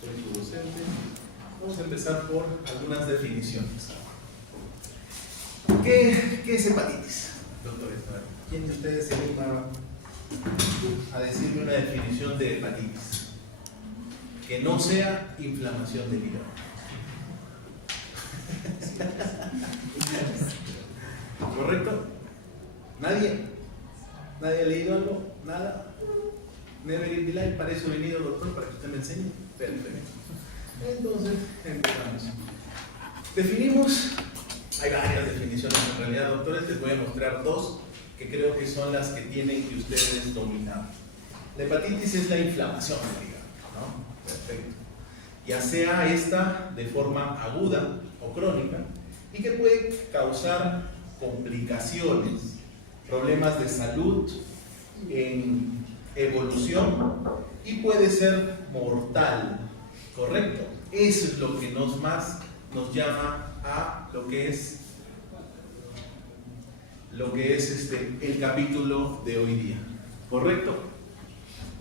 Soy tu docente. Vamos a empezar por algunas definiciones. ¿Qué es hepatitis, doctores? ¿Quién de ustedes se anima a decirme una definición de hepatitis que no sea inflamación del hígado? ¿Correcto? ¿Nadie? ¿Nadie ha leído algo? ¿Nada? Never in the life, para eso he venido, doctor, para que usted me enseñe. Perfecto. Entonces, empezamos. Definimos, hay varias definiciones en realidad, doctores, les voy a mostrar dos que creo que son las que tienen que ustedes dominar. La hepatitis es la inflamación del hígado, ¿no? Perfecto. Ya sea esta de forma aguda o crónica y que puede causar complicaciones, problemas de salud en evolución y puede ser mortal, ¿correcto? Eso es lo que más nos llama a lo que es el capítulo de hoy día, ¿correcto?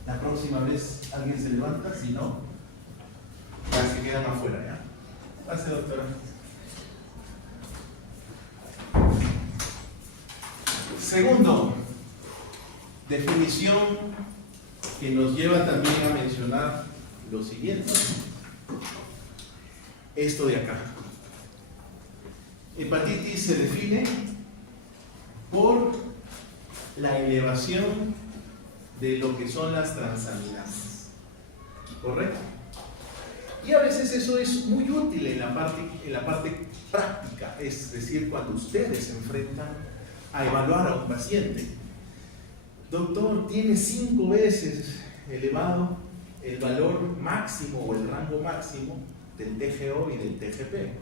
La próxima vez alguien se levanta, si no, ya se quedan afuera, ¿ya? Pase, doctora. Segundo, definición que nos lleva también a mencionar lo siguiente. Esto de acá. Hepatitis se define por la elevación de lo que son las transaminasas. ¿Correcto? Y a veces eso es muy útil en la parte práctica, es decir, cuando ustedes se enfrentan a evaluar a un paciente. Doctor, tiene 5 veces elevado el valor máximo o el rango máximo del TGO y del TGP.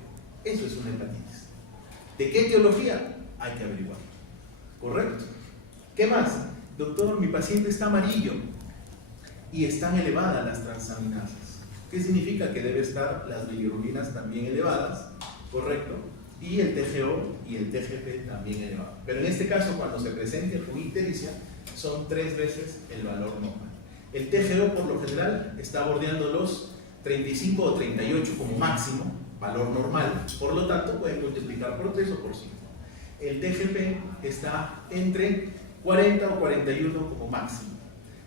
Eso es una hepatitis. ¿De qué etiología? Hay que averiguar. ¿Correcto? ¿Qué más? Doctor, mi paciente está amarillo y están elevadas las transaminasas. ¿Qué significa? Que debe estar las bilirubinas también elevadas, ¿correcto? Y el TGO y el TGP también elevado. Pero en este caso, cuando se presente con ictericia, son 3 veces el valor normal. El TGO por lo general está bordeando los 35 o 38 como máximo, valor normal, por lo tanto pueden multiplicar por 3 o por 5. El TGP está entre 40 o 41 como máximo.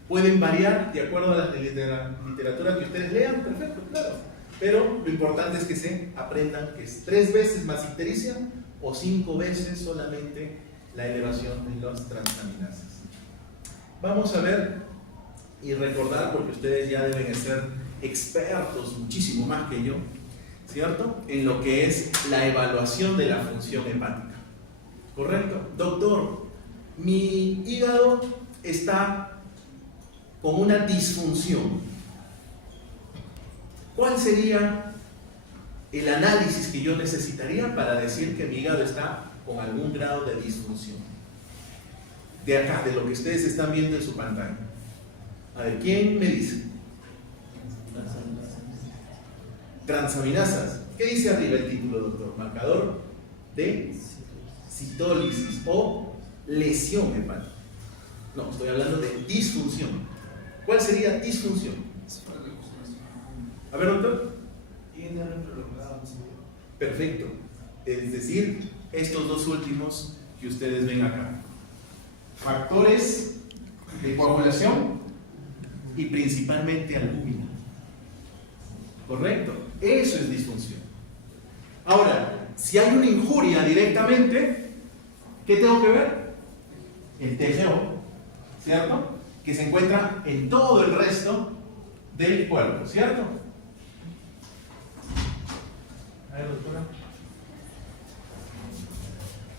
Pueden variar de acuerdo a la literatura que ustedes lean, perfecto, claro. Pero lo importante es que se aprendan que es 3 veces más ictericia o 5 veces solamente la elevación de las transaminasas. Vamos a ver y recordar, porque ustedes ya deben ser expertos muchísimo más que yo, ¿cierto? En lo que es la evaluación de la función hepática. ¿Correcto? Doctor, mi hígado está con una disfunción. ¿Cuál sería el análisis que yo necesitaría para decir que mi hígado está con algún grado de disfunción? De acá, de lo que ustedes están viendo en su pantalla. A ver, ¿quién me dice? Transaminasas. ¿Qué dice arriba el título, doctor? Marcador de citólisis o lesión hepática. No, estoy hablando de disfunción. ¿Cuál sería disfunción? A ver, doctor. Perfecto. Es decir, estos dos últimos que ustedes ven acá. Factores de coagulación y principalmente albúmina. ¿Correcto? Eso es disfunción. Ahora, si hay una injuria directamente, ¿qué tengo que ver? El TGO, ¿cierto? Que se encuentra en todo el resto del cuerpo, ¿cierto? A ver, doctora.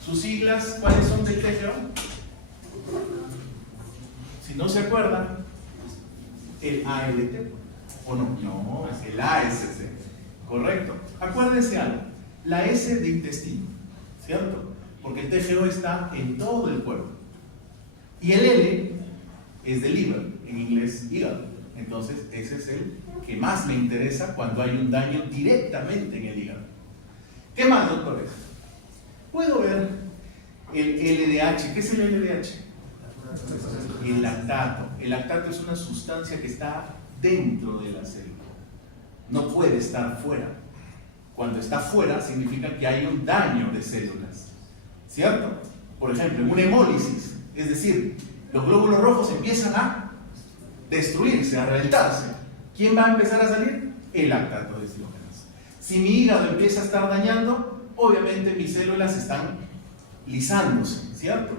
¿Sus siglas cuáles son del TGO? Si no se acuerdan, el ALT, ¿o no? No, es el ASC, correcto. Acuérdense algo, la S de intestino, ¿cierto? Porque el TGO está en todo el cuerpo. Y el L es de liver, en inglés hígado. Entonces, ese es el que más me interesa cuando hay un daño directamente en el hígado. ¿Qué más, doctores? Puedo ver el LDH. ¿Qué es el LDH? El lactato. El lactato es una sustancia que está dentro de la célula. no puede estar fuera. Cuando está fuera significa que hay un daño de células, ¿cierto? Por ejemplo, en una hemólisis, es decir, los glóbulos rojos empiezan a destruirse, a reventarse. ¿Quién va a empezar a salir? El lactato deshidrogenasa. Si mi hígado empieza a estar dañando, obviamente mis células están lisándose, ¿cierto?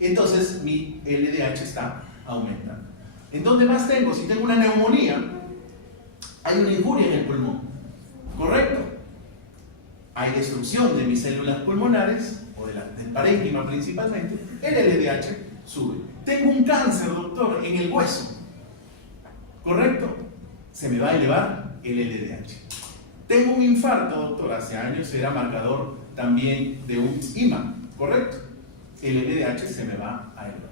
Entonces mi LDH está aumentando. ¿En dónde más tengo? Si tengo una neumonía, hay una injuria en el pulmón, ¿correcto? Hay destrucción de mis células pulmonares, o del parénquima principalmente, el LDH sube. Tengo un cáncer, doctor, en el hueso, ¿correcto? Se me va a elevar el LDH. Tengo un infarto, doctor, hace años era marcador también de un IMA, ¿correcto? El LDH se me va a elevar.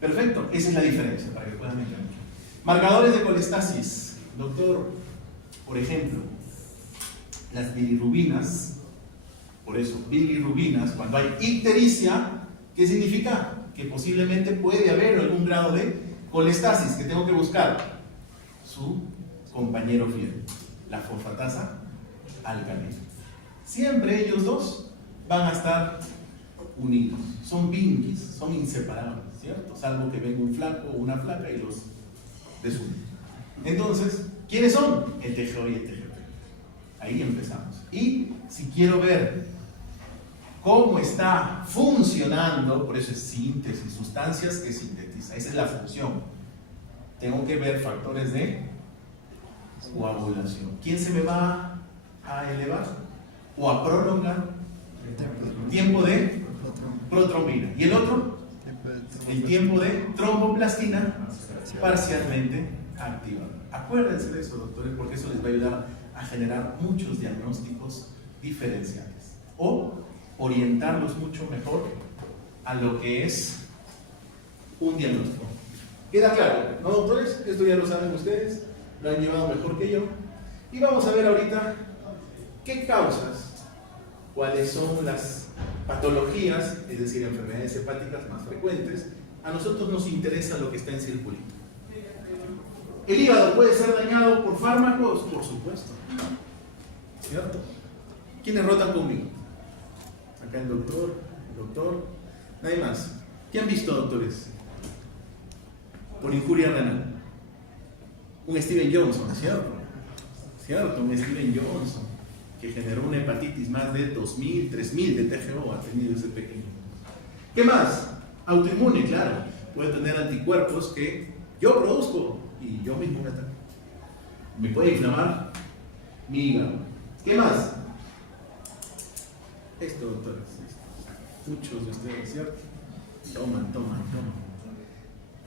Perfecto, esa es la diferencia para que puedan entender. Marcadores de colestasis, doctor, por ejemplo, las bilirrubinas. Por eso, bilirrubinas, cuando hay ictericia, ¿qué significa? Que posiblemente puede haber algún grado de colestasis que tengo que buscar. Su compañero fiel, la fosfatasa alcalina. Siempre ellos dos van a estar unidos. Son binquis, son inseparables, ¿cierto? Salvo que venga un flaco o una flaca y los desunen. Entonces, ¿quiénes son? El TGO y el TGP. Ahí empezamos. Y si quiero ver cómo está funcionando, por eso es síntesis, sustancias que sintetiza, esa es la función. Tengo que ver factores de coagulación. ¿Quién se me va a elevar o a prolongar? Tiempo de protrombina. ¿Y el otro? El tiempo de tromboplastina parcialmente activado. Acuérdense de eso, doctores, porque eso les va a ayudar a generar muchos diagnósticos diferenciales o orientarlos mucho mejor a lo que es un diagnóstico. ¿Queda claro? ¿No, doctores? Esto ya lo saben ustedes, lo han llevado mejor que yo. Y vamos a ver ahorita qué causas, cuáles son las patologías, es decir, enfermedades hepáticas más frecuentes. A nosotros nos interesa lo que está en circulito. ¿El hígado puede ser dañado por fármacos? Por supuesto. ¿Cierto? ¿Quiénes rotan conmigo? Acá el doctor, nadie más. ¿Qué han visto, doctores? Por injuria renal. Un Steven Johnson, ¿cierto? ¿Cierto? Un Steven Johnson, que generó una hepatitis más de 2.000, 3.000 de TGO, ha tenido ese pequeño. ¿Qué más? Autoinmune, claro. Puede tener anticuerpos que yo produzco y yo mismo me ataco. Me puede inflamar mi hígado. ¿Qué más? Esto, doctores. Muchos de ustedes, ¿cierto? Toman.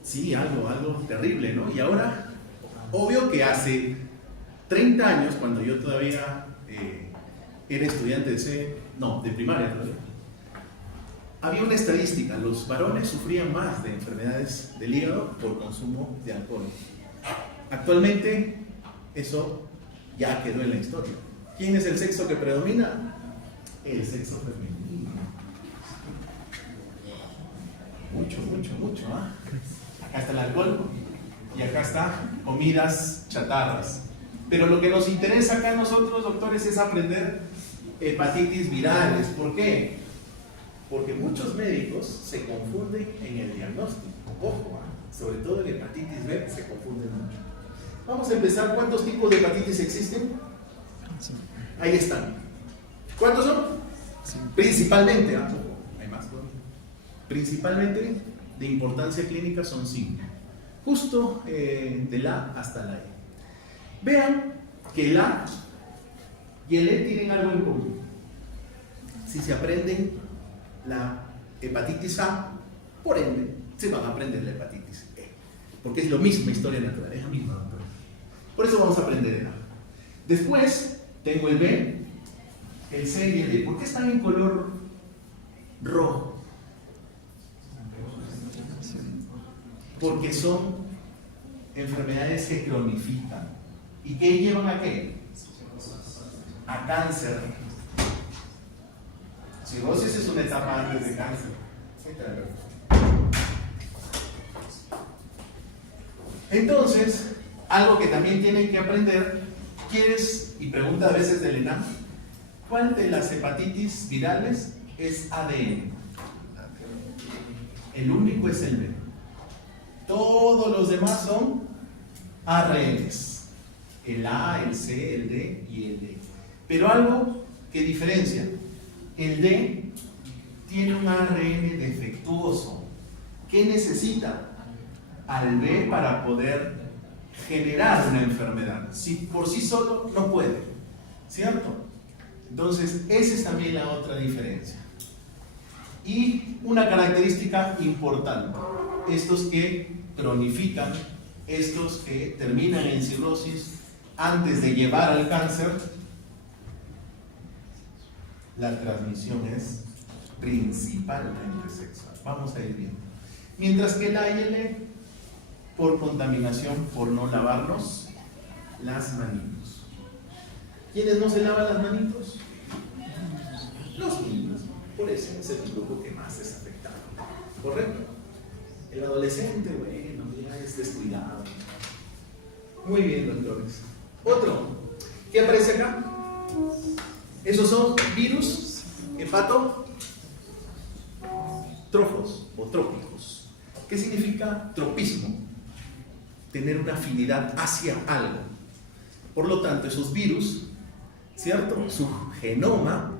Sí, algo terrible, ¿no? Y ahora, obvio que hace 30 años, cuando yo todavía era estudiante de primaria todavía, había una estadística, los varones sufrían más de enfermedades del hígado por consumo de alcohol. Actualmente, eso ya quedó en la historia. ¿Quién es el sexo que predomina? El sexo femenino. Mucho, ¿ah? Acá está el alcohol y acá está comidas chatarras. Pero lo que nos interesa acá a nosotros, doctores, es aprender hepatitis virales. ¿Por qué? Porque muchos médicos se confunden en el diagnóstico. Ojo, sobre todo en hepatitis B se confunden mucho. Vamos a empezar. ¿Cuántos tipos de hepatitis existen? Ahí están. ¿Cuántos son? Principalmente, hay más, ¿no? Principalmente de importancia clínica son 5. Justo de la hasta la E. Vean que el A y el E tienen algo en común. Si se aprenden la hepatitis A, por ende, se van a aprender la hepatitis E. Porque es la misma historia natural, es la misma, doctor. Por eso vamos a aprender el A. Después, tengo el B, el C y el D. ¿Por qué están en color rojo? Porque son enfermedades que cronifican. ¿Y qué llevan a qué? A cáncer. Cirrosis es una etapa antes de cáncer. Entonces, algo que también tienen que aprender ¿Quieres? Y pregunta a veces del ENAM, ¿cuál de las hepatitis virales es ADN? El único es el B. Todos los demás son ARNs. El A, el C, el D y el D. Pero algo que diferencia. El D tiene un ARN defectuoso. ¿Qué necesita? Al B para poder generar una enfermedad. Si por sí solo no puede, ¿cierto? Entonces, esa es también la otra diferencia. Y una característica importante, estos que cronifican, estos que terminan en cirrosis antes de llevar al cáncer, la transmisión es principalmente sexual. Vamos a ir viendo. Mientras que el ALL, por contaminación, por no lavarnos las manitos. ¿Quiénes no se lavan las manitos? Los niños. Por eso es el grupo que más es afectado. ¿Correcto? El adolescente, bueno, ya es descuidado. Muy bien, doctores. Otro. ¿Qué aparece acá? Esos son virus hepatotrófos o trópicos. ¿Qué significa tropismo? Tener una afinidad hacia algo. Por lo tanto, esos virus, ¿cierto? Su genoma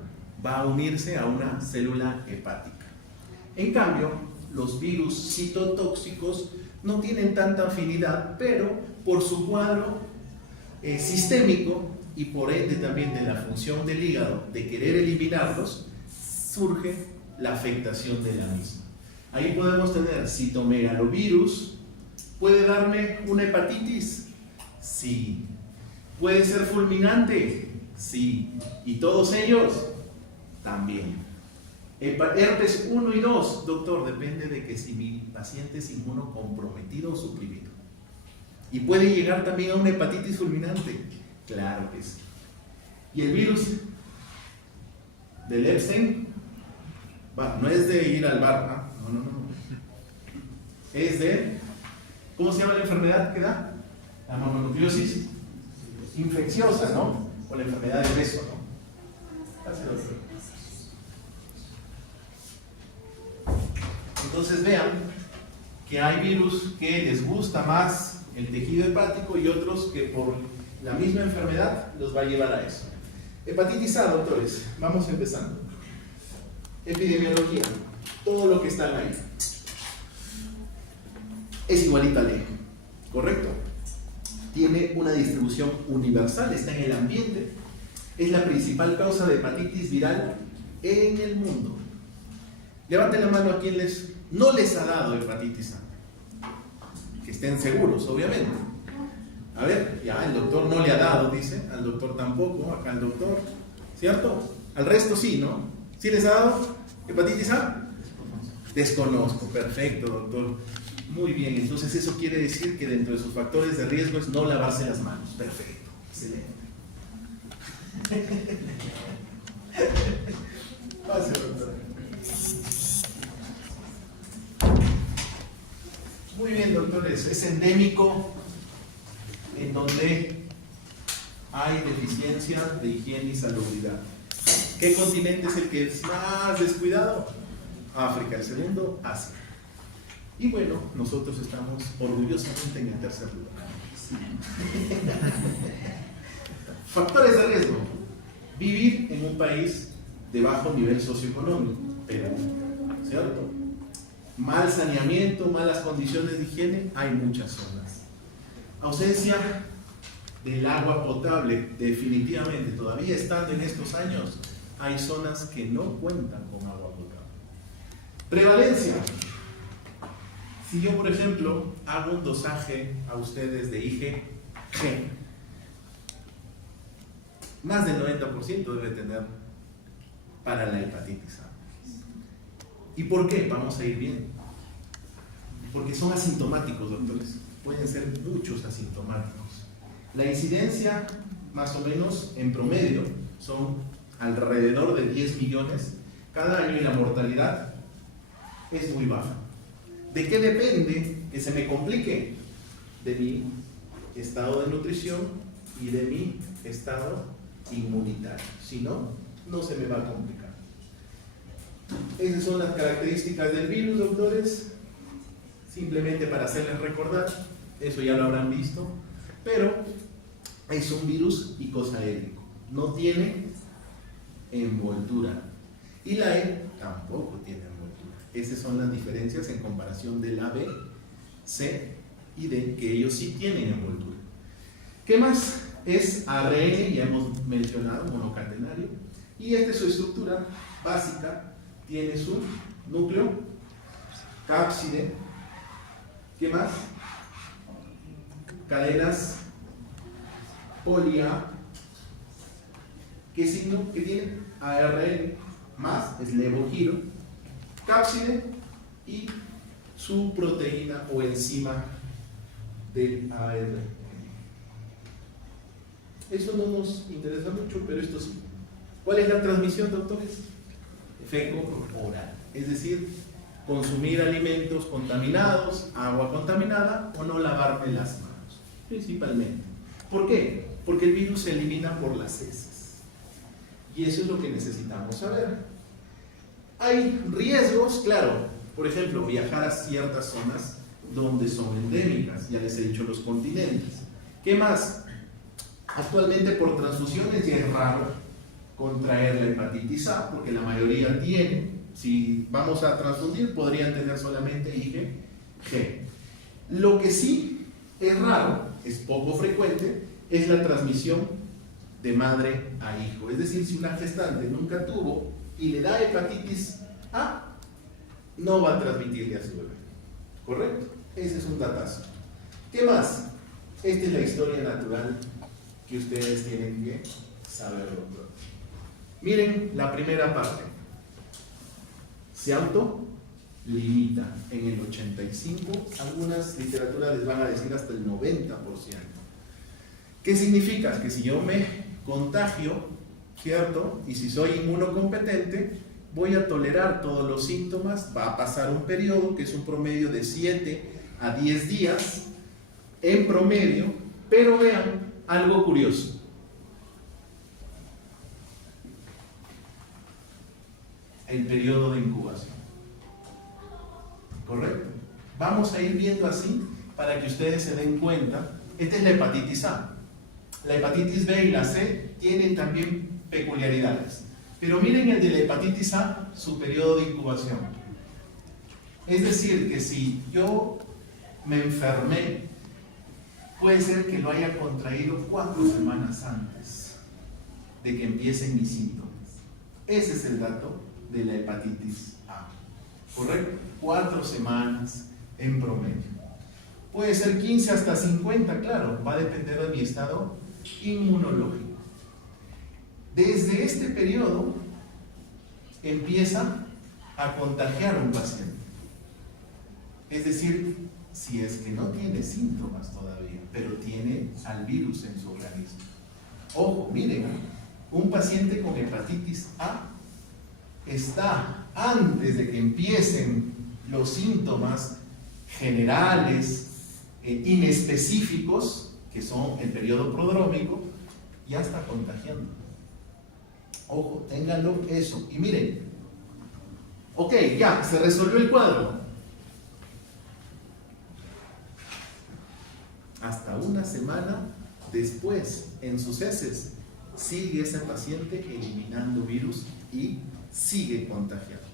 va a unirse a una célula hepática. En cambio, los virus citotóxicos no tienen tanta afinidad, pero por su cuadro sistémico y por ende también de la función del hígado de querer eliminarlos, surge la afectación de la misma. Ahí podemos tener citomegalovirus. ¿Puede darme una hepatitis? Sí. ¿Puede ser fulminante? Sí. ¿Y todos ellos? También. Herpes 1 y 2, doctor, depende de que si mi paciente es inmunocomprometido o suprimido. ¿Y puede llegar también a una hepatitis fulminante? Claro que sí. ¿Y el virus del Epstein? No es de ir al bar, no. Es de, ¿cómo se llama la enfermedad que da? La mononucleosis infecciosa, ¿no? O la enfermedad de beso, ¿no? Gracias, doctor. Entonces vean que hay virus que les gusta más el tejido hepático y otros que por la misma enfermedad los va a llevar a eso. Hepatitis A, doctores, vamos empezando. Epidemiología, todo lo que está ahí es igualito al E, ¿correcto? Tiene una distribución universal, está en el ambiente. Es la principal causa de hepatitis viral en el mundo. Levanten la mano a quien no les ha dado hepatitis A. Que estén seguros, obviamente. A ver, ya el doctor no le ha dado, dice. Al doctor tampoco, acá el doctor. ¿Cierto? Al resto sí, ¿no? ¿Sí les ha dado hepatitis A? Desconozco, perfecto, doctor. Muy bien, entonces eso quiere decir que dentro de sus factores de riesgo es no lavarse las manos. Perfecto, excelente. Pase, doctor. Muy bien, doctores, es endémico en donde hay deficiencia de higiene y salubridad. ¿Qué continente es el que es más descuidado? África, el segundo, Asia. Y bueno, nosotros estamos orgullosamente en el tercer lugar. Factores de riesgo. Vivir en un país de bajo nivel socioeconómico, Perú, ¿cierto? Mal saneamiento, malas condiciones de higiene, hay muchas zonas. Ausencia del agua potable, definitivamente, todavía estando en estos años, hay zonas que no cuentan con agua potable. Prevalencia. Si yo, por ejemplo, hago un dosaje a ustedes de IgG, más del 90% debe tener para la hepatitis A. ¿Y por qué? Vamos a ir bien. Porque son asintomáticos, doctores. Pueden ser muchos asintomáticos. La incidencia, más o menos, en promedio, son alrededor de 10 millones cada año y la mortalidad es muy baja. ¿De qué depende que se me complique? De mi estado de nutrición y de mi estado inmunitario. Si no, no se me va a complicar. Esas son las características del virus, doctores. Simplemente para hacerles recordar, eso ya lo habrán visto, pero es un virus icosaédrico, no tiene envoltura. Y la E tampoco tiene envoltura. Esas son las diferencias en comparación de la B, C y D, que ellos sí tienen envoltura. ¿Qué más? Es ARN, ya hemos mencionado, monocatenario, y esta es su estructura básica. Tiene su núcleo, cápside. ¿Qué más? Cadenas polia. ¿Qué signo que tiene? ARN más, es levogiro, cápside y su proteína o enzima del ARN. Eso no nos interesa mucho, pero esto sí. ¿Cuál es la transmisión, doctores? Feco-oral, es decir, consumir alimentos contaminados, agua contaminada o no lavarme las manos, principalmente. ¿Por qué? Porque el virus se elimina por las heces. Y eso es lo que necesitamos saber. Hay riesgos, claro, por ejemplo, viajar a ciertas zonas donde son endémicas, ya les he dicho los continentes. ¿Qué más? Actualmente por transfusiones ya es raro contraer la hepatitis A, porque la mayoría tiene. Si vamos a transfundir, podrían tener solamente IgG. Lo que sí es raro, es poco frecuente, es la transmisión de madre a hijo. Es decir, si una gestante nunca tuvo y le da hepatitis A, no va a transmitirle a su bebé. ¿Correcto? Ese es un datazo. ¿Qué más? Esta es la historia natural que ustedes tienen que saber, doctor. Miren la primera parte. Se autolimita en el 85%, algunas literaturas les van a decir hasta el 90%. ¿Qué significa? Que si yo me contagio, ¿cierto? Y si soy inmunocompetente, voy a tolerar todos los síntomas, va a pasar un periodo que es un promedio de 7 a 10 días en promedio, pero vean algo curioso. El periodo de incubación. ¿Correcto? Vamos a ir viendo así para que ustedes se den cuenta. Esta es la hepatitis A. La hepatitis B y la C tienen también peculiaridades. Pero miren el de la hepatitis A, su periodo de incubación. Es decir, que si yo me enfermé, puede ser que lo haya contraído 4 semanas antes de que empiecen mis síntomas. Ese es el dato de la hepatitis A. ¿Correcto? 4 semanas en promedio. Puede ser 15 hasta 50, claro, va a depender de mi estado inmunológico. Desde este periodo empieza a contagiar a un paciente. Es decir, si es que no tiene síntomas todavía, pero tiene al virus en su organismo. Ojo, miren, un paciente con hepatitis A está, antes de que empiecen los síntomas generales, inespecíficos, que son el periodo prodrómico, ya está contagiando. Ojo, ténganlo eso. Y miren, ok, ya, se resolvió el cuadro. Hasta una semana después, en sus heces, sigue ese paciente eliminando virus y sigue contagiando.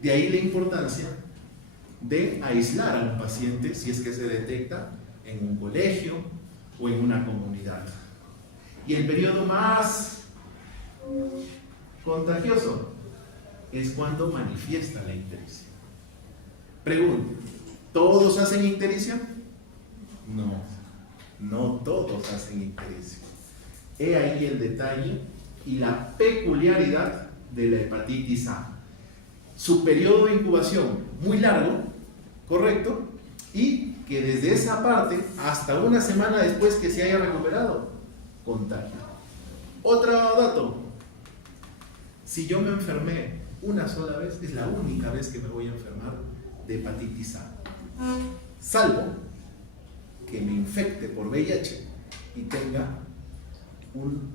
De ahí la importancia de aislar a un paciente si es que se detecta en un colegio o en una comunidad. Y el periodo más contagioso es cuando manifiesta la ictericia. Pregunta, ¿todos hacen ictericia? No, no todos hacen ictericia. He ahí el detalle y la peculiaridad de la hepatitis A. Su periodo de incubación muy largo, ¿correcto? Y que desde esa parte hasta una semana después que se haya recuperado, contagio. Otro dato, si yo me enfermé una sola vez, es la única vez que me voy a enfermar de hepatitis A, salvo que me infecte por VIH y tenga un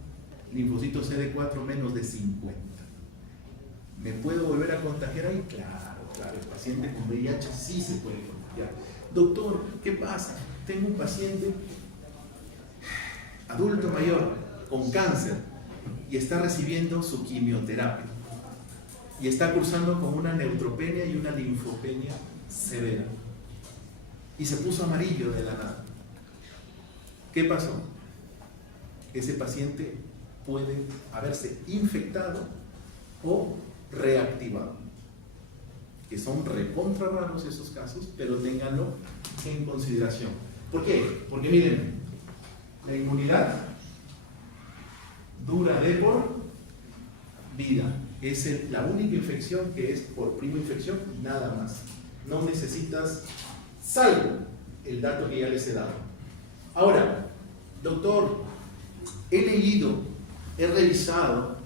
linfocito CD4 menos de 50. ¿Me puedo volver a contagiar ahí? Claro, claro, el paciente con VIH sí se puede contagiar. Doctor, ¿qué pasa? Tengo un paciente adulto mayor con cáncer y está recibiendo su quimioterapia y está cursando con una neutropenia y una linfopenia severa y se puso amarillo de la nada. ¿Qué pasó? Ese paciente puede haberse infectado o reactivado, que son recontra raros esos casos, pero ténganlo en consideración. ¿Por qué? Porque miren, la inmunidad dura de por vida. Es la única infección que es por prima infección, nada más. No necesitas, salvo el dato que ya les he dado. Ahora, doctor, he leído, he revisado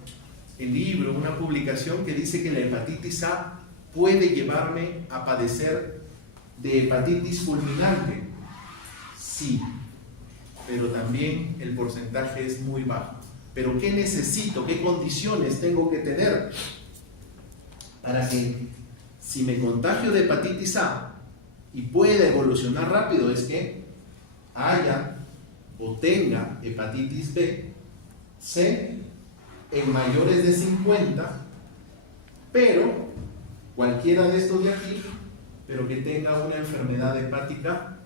el libro, una publicación que dice que la hepatitis A puede llevarme a padecer de hepatitis fulminante. Sí, pero también el porcentaje es muy bajo. ¿Pero qué necesito? ¿Qué condiciones tengo que tener para que, si me contagio de hepatitis A y pueda evolucionar rápido, es que haya o tenga hepatitis B, C, en mayores de 50, pero cualquiera de estos de aquí, pero que tenga una enfermedad hepática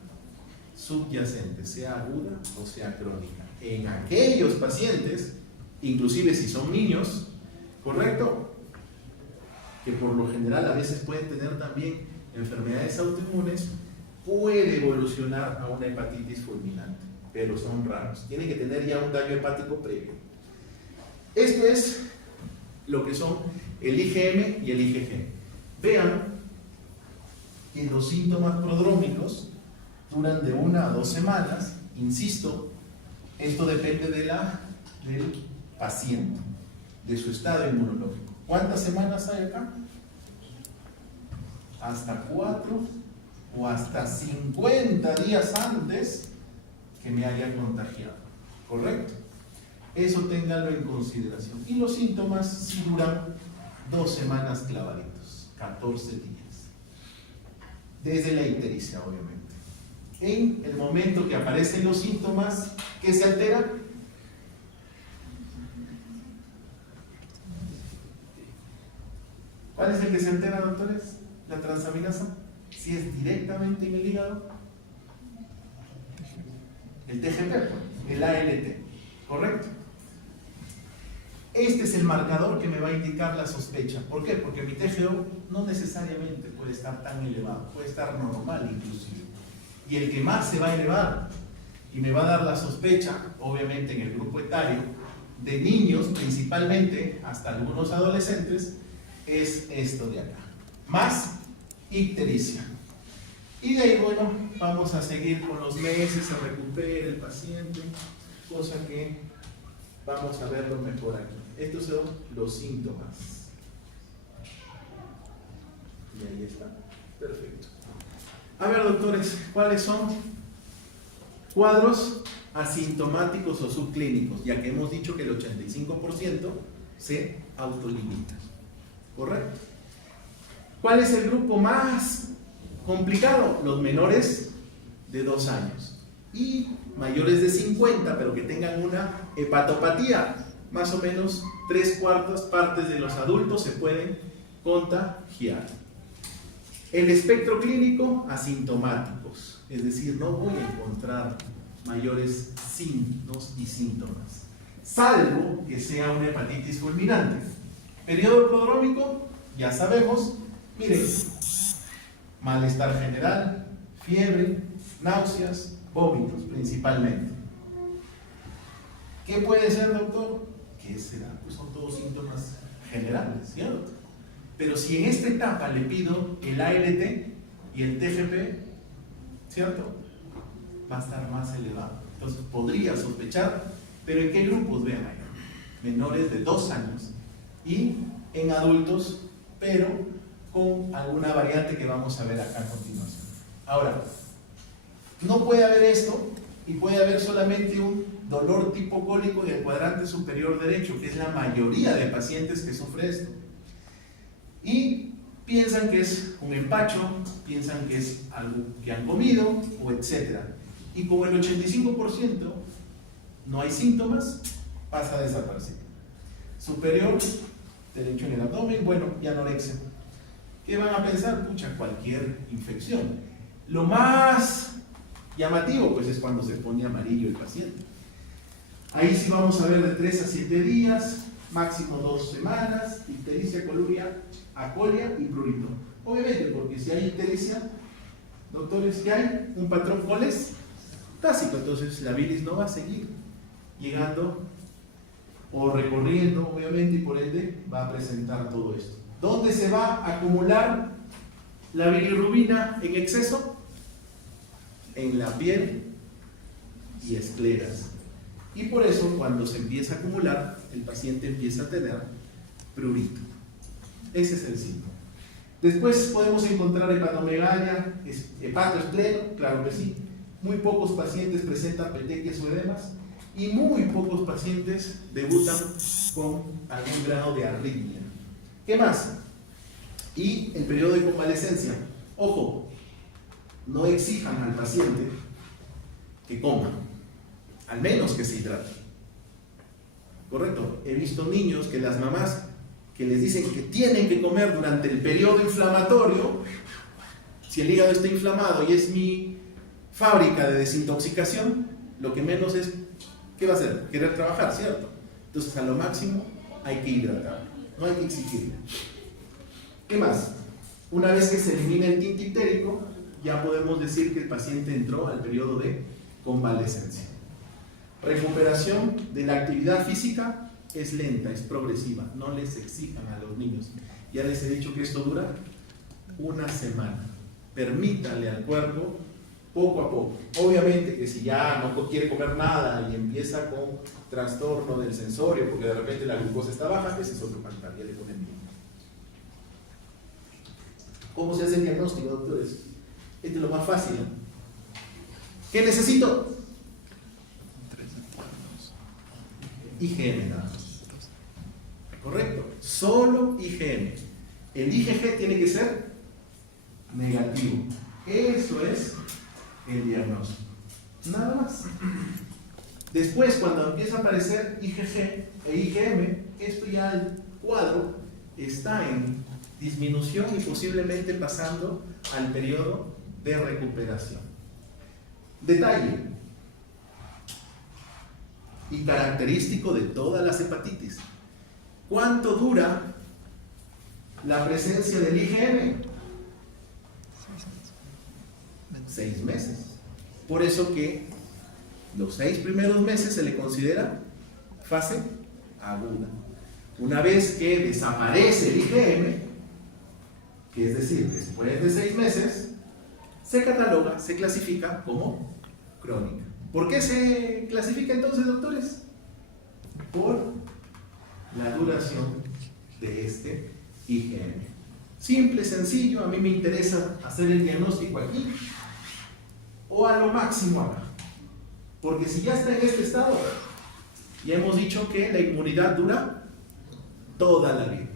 subyacente, sea aguda o sea crónica? En aquellos pacientes, inclusive si son niños, ¿correcto?, que por lo general a veces pueden tener también enfermedades autoinmunes, puede evolucionar a una hepatitis fulminante, pero son raros. Tienen que tener ya un daño hepático previo. Esto es lo que son el IgM y el IgG. Vean que los síntomas prodrómicos duran de 1 a 2 semanas. Insisto, esto depende del paciente, de su estado inmunológico. ¿Cuántas semanas hay acá? Hasta 4 o hasta 50 días antes que me haya contagiado. ¿Correcto? Eso ténganlo en consideración. Y los síntomas sí duran 2 semanas clavaditos, 14 días. Desde la ictericia, obviamente. En el momento que aparecen los síntomas, ¿qué se altera? ¿Cuál es el que se altera, doctores? La transaminasa. Si es directamente en el hígado, el TGP, el ALT, ¿correcto? Este es el marcador que me va a indicar la sospecha. ¿Por qué? Porque mi TGO no necesariamente puede estar tan elevado, puede estar normal inclusive. Y el que más se va a elevar y me va a dar la sospecha, obviamente en el grupo etario, de niños principalmente, hasta algunos adolescentes, es esto de acá. Más ictericia. Y de ahí, bueno, vamos a seguir con los meses, se recupera el paciente, cosa que vamos a verlo mejor aquí. Estos son los síntomas. Y ahí está. Perfecto. A ver, doctores, ¿cuáles son cuadros asintomáticos o subclínicos? Ya que hemos dicho que el 85% se autolimita. ¿Correcto? ¿Cuál es el grupo más complicado? Los menores de 2 años y mayores de 50, pero que tengan una hepatopatía. Más o menos 3/4 partes de los adultos se pueden contagiar. El espectro clínico, asintomáticos, es decir, no voy a encontrar mayores signos y síntomas, salvo que sea una hepatitis fulminante. Periodo prodrómico, ya sabemos, miren, malestar general, fiebre, náuseas, vómitos principalmente. ¿Qué puede ser, doctor? ¿Qué será? Pues son todos síntomas generales, ¿cierto? Pero si en esta etapa le pido el ALT y el TGP, ¿cierto?, va a estar más elevado. Entonces podría sospechar, pero ¿en qué grupos? Vean ahí, menores de 2 años y en adultos, pero con alguna variante que vamos a ver acá a continuación. Ahora, no puede haber esto y puede haber solamente un dolor tipo cólico en el cuadrante superior derecho, que es la mayoría de pacientes que sufren esto. Y piensan que es un empacho, piensan que es algo que han comido, o etc. Y como el 85% no hay síntomas, pasa desaparecido. Superior derecho en el abdomen, bueno, y anorexia. ¿Qué van a pensar? Pucha, cualquier infección. Lo más llamativo pues es cuando se pone amarillo el paciente. Ahí sí vamos a ver de 3 a 7 días, máximo 2 semanas, ictericia, coluria, acolia y prurito. Obviamente, porque si hay ictericia, doctores, ¿qué hay? Un patrón colestásico, entonces la bilis no va a seguir llegando o recorriendo, obviamente, y por ende va a presentar todo esto. ¿Dónde se va a acumular la bilirrubina en exceso? En la piel y escleras. Y por eso, cuando se empieza a acumular, el paciente empieza a tener prurito. Ese es el síntoma. Después podemos encontrar hepatomegalia, hepatoespleno, claro que sí. Muy pocos pacientes presentan petequias o edemas y muy pocos pacientes debutan con algún grado de arritmia. ¿Qué más? Y el periodo de convalescencia. Ojo, no exijan al paciente que coma, al menos que se hidrate. ¿Correcto? He visto niños que las mamás que les dicen que tienen que comer durante el periodo inflamatorio. Si el hígado está inflamado y es mi fábrica de desintoxicación, lo que menos es, ¿qué va a hacer? Querer trabajar, ¿cierto? Entonces, a lo máximo hay que hidratar, no hay que exigirle. ¿Qué más? Una vez que se elimina el tinte ictérico, ya podemos decir que el paciente entró al periodo de convalescencia. Recuperación de la actividad física es lenta, es progresiva, no les exijan a los niños. Ya les he dicho que esto dura una semana. Permítanle al cuerpo poco a poco. Obviamente que si ya no quiere comer nada y empieza con trastorno del sensorio, porque de repente la glucosa está baja, ese es otro cantar, ya le ponen bien. ¿Cómo se hace el diagnóstico, doctores? Este es lo más fácil, ¿no? ¿Qué necesito? IgM nada más. ¿Correcto? Solo IgM. El IgG tiene que ser negativo. Eso es el diagnóstico. Nada más. Después, cuando empieza a aparecer IgG e IgM, esto ya el cuadro está en disminución y posiblemente pasando al periodo de recuperación. Detalle y característico de todas las hepatitis. ¿Cuánto dura la presencia del IgM? 6 meses. Por eso que los 6 primeros meses se le considera fase aguda. Una vez que desaparece el IgM, que es decir, después de 6 meses, se cataloga, se clasifica como crónica. ¿Por qué se clasifica entonces, doctores? Por la duración de este IgM. Simple, sencillo, a mí me interesa hacer el diagnóstico aquí o a lo máximo acá. Porque si ya está en este estado, ya hemos dicho que la inmunidad dura toda la vida.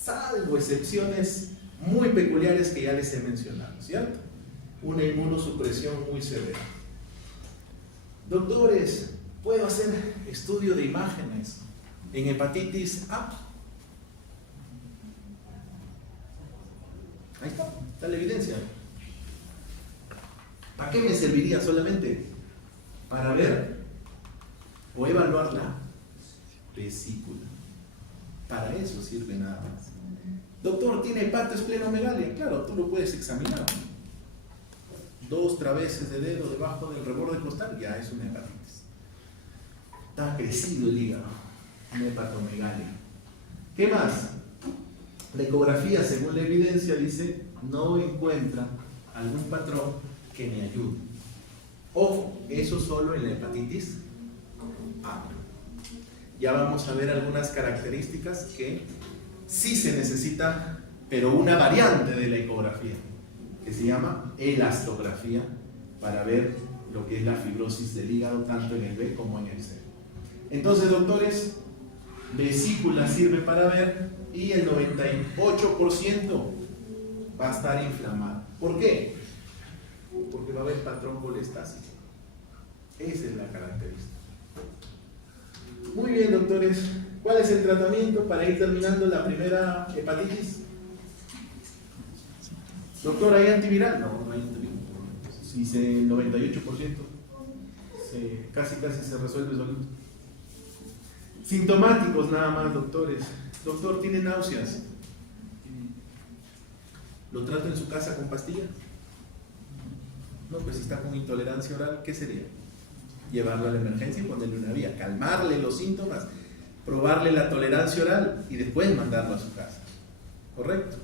Salvo excepciones muy peculiares que ya les he mencionado, ¿cierto? Una inmunosupresión muy severa. Doctores, ¿puedo hacer estudio de imágenes en hepatitis A? Ahí está la evidencia. ¿Para qué me serviría solamente? Para ver o evaluar la vesícula. Para eso sirve nada más. Doctor, ¿tiene hepatoesplenomegalia? Claro, tú lo puedes examinar. 2 traveses de dedo debajo del reborde costal, ya es una hepatitis. Está crecido el hígado, una hepatomegalia. ¿Qué más? La ecografía, según la evidencia, dice, no encuentra algún patrón que me ayude. Ojo, eso solo en la hepatitis A. Ya vamos a ver algunas características que sí se necesita, pero una variante de la ecografía, que se llama elastografía, para ver lo que es la fibrosis del hígado, tanto en el B como en el C. Entonces, doctores, vesícula sirve para ver y el 98% va a estar inflamado. ¿Por qué? Porque va a haber patrón colestásico. Esa es la característica. Muy bien, doctores. ¿Cuál es el tratamiento para ir terminando la primera hepatitis? Doctor, ¿hay antiviral? No hay antiviral. Si el 98% casi se resuelve solito. Sintomáticos nada más, doctores. Doctor, ¿tiene náuseas? ¿Lo trato en su casa con pastilla? No, pues si está con intolerancia oral, ¿qué sería? Llevarlo a la emergencia y ponerle una vía, calmarle los síntomas, probarle la tolerancia oral y después mandarlo a su casa. ¿Correcto?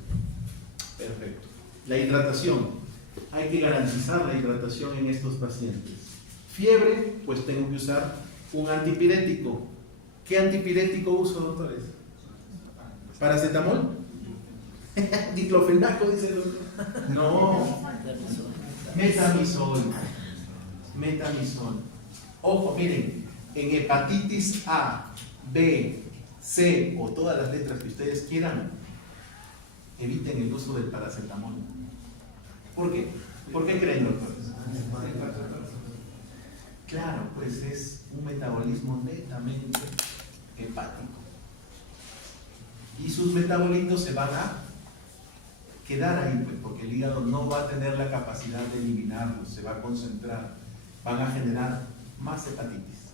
Perfecto. La hidratación. Hay que garantizar la hidratación en estos pacientes. Fiebre, pues tengo que usar un antipirético. ¿Qué antipirético uso, doctores? ¿Paracetamol? ¿Diclofenaco, dice el doctor? No. Metamizol. Ojo, miren, en hepatitis A, B, C o todas las letras que ustedes quieran, eviten el uso del paracetamol. ¿Por qué? ¿Por qué creen, doctores? Claro, pues es un metabolismo netamente hepático. Y sus metabolitos se van a quedar ahí, pues, porque el hígado no va a tener la capacidad de eliminarlos, se va a concentrar, van a generar más hepatitis.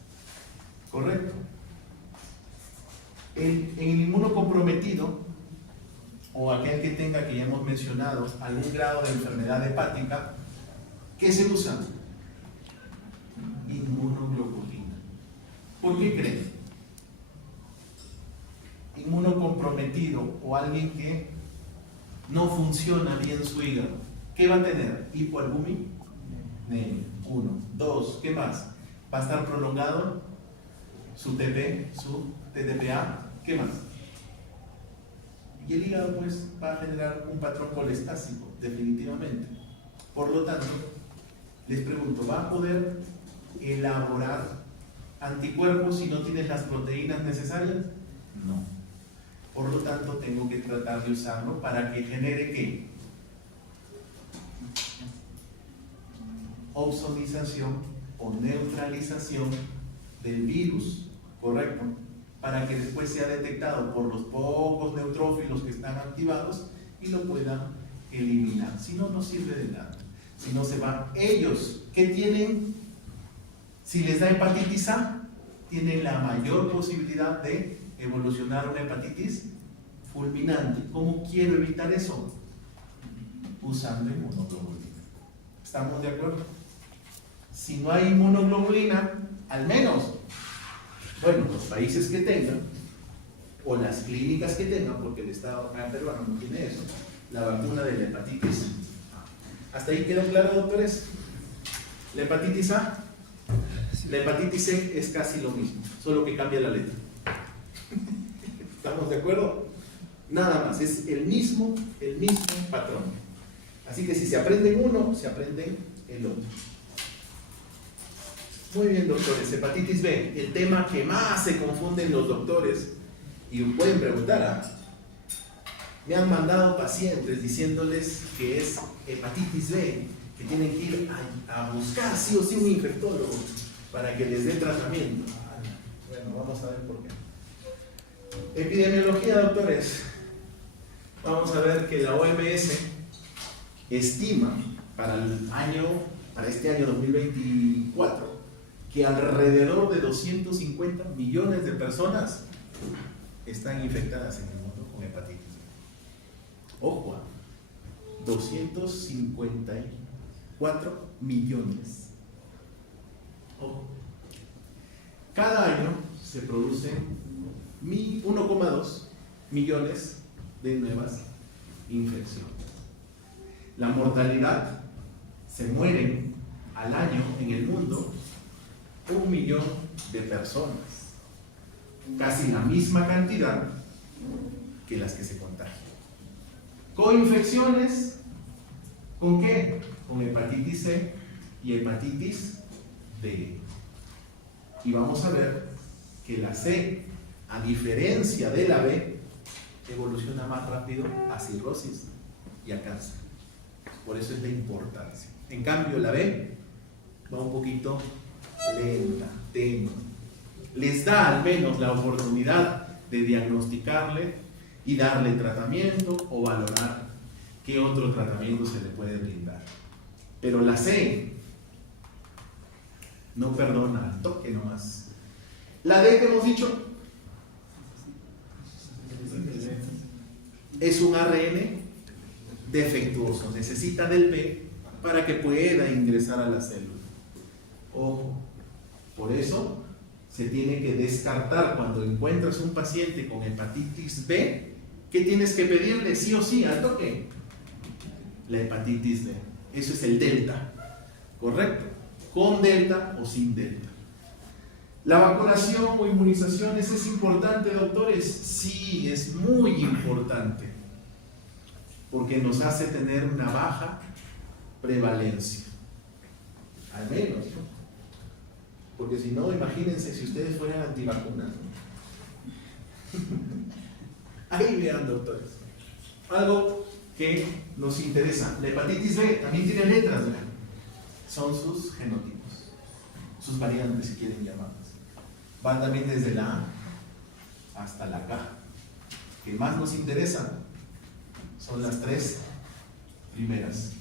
¿Correcto? En el inmunocomprometido, o aquel que tenga, que ya hemos mencionado, algún grado de enfermedad hepática, ¿qué se usa? Inmunoglobulina. ¿Por qué creen? Inmunocomprometido o alguien que no funciona bien su hígado, ¿qué va a tener? Hipoalbuminemia. 1, 2, ¿qué más? Va a estar prolongado su TP, su TDPA, ¿qué más? Y el hígado pues va a generar un patrón colestásico, definitivamente. Por lo tanto, les pregunto, ¿va a poder elaborar anticuerpos si no tienes las proteínas necesarias? No. Por lo tanto, tengo que tratar de usarlo para que genere ¿qué? Ozonización o neutralización del virus, ¿correcto? Para que después sea detectado por los pocos neutrófilos que están activados y lo puedan eliminar. Si no, no sirve de nada. Si no se van ellos, ¿qué tienen? Si les da hepatitis A, tienen la mayor posibilidad de evolucionar una hepatitis fulminante. ¿Cómo quiero evitar eso? Usando inmunoglobulina. ¿Estamos de acuerdo? Si no hay inmunoglobulina, al menos, bueno, los países que tengan, o las clínicas que tengan, porque el Estado acá peruano no tiene eso, la vacuna de la hepatitis A. ¿Hasta ahí quedó claro, doctores? La hepatitis A, la hepatitis C es casi lo mismo, solo que cambia la letra. ¿Estamos de acuerdo? Nada más, es el mismo patrón. Así que si se aprenden uno, se aprenden el otro. Muy bien, doctores. Hepatitis B, el tema que más se confunden los doctores. Y pueden preguntar, me han mandado pacientes diciéndoles que es hepatitis B, que tienen que ir a buscar sí o sí un infectólogo para que les dé tratamiento. Bueno, vamos a ver por qué. Epidemiología, doctores. Vamos a ver que la OMS estima para este año 2024 que alrededor de 250 millones de personas están infectadas en el mundo con hepatitis B. Ojo, 254 millones. Ojo. Cada año se producen 1,2 millones de nuevas infecciones. La mortalidad, se mueren al año en el mundo 1 millón de personas, casi la misma cantidad que las que se contagian. Coinfecciones, ¿con qué? Con hepatitis C y hepatitis D. Y vamos a ver que la C, a diferencia de la B, evoluciona más rápido a cirrosis y a cáncer. Por eso es la importancia. En cambio, la B va un poquito lenta, tenue. Les da al menos la oportunidad de diagnosticarle y darle tratamiento o valorar qué otro tratamiento se le puede brindar. Pero la C no perdona, al toque nomás. La D que hemos dicho es un ARN defectuoso, necesita del B para que pueda ingresar a la célula. Ojo, por eso se tiene que descartar cuando encuentras un paciente con hepatitis B, ¿qué tienes que pedirle sí o sí al toque? La hepatitis B. Eso es el delta, ¿correcto? Con delta o sin delta. ¿La vacunación o inmunizaciones es importante, doctores? Sí, es muy importante, porque nos hace tener una baja prevalencia, al menos, ¿no? Porque si no, imagínense si ustedes fueran antivacunas, ¿no? Ahí vean, doctores, algo que nos interesa. La hepatitis B también tiene letras, ¿verdad? Son sus genotipos, sus variantes, si quieren llamarlas. Van también desde la A hasta la K. Que más nos interesa son las 3 primeras.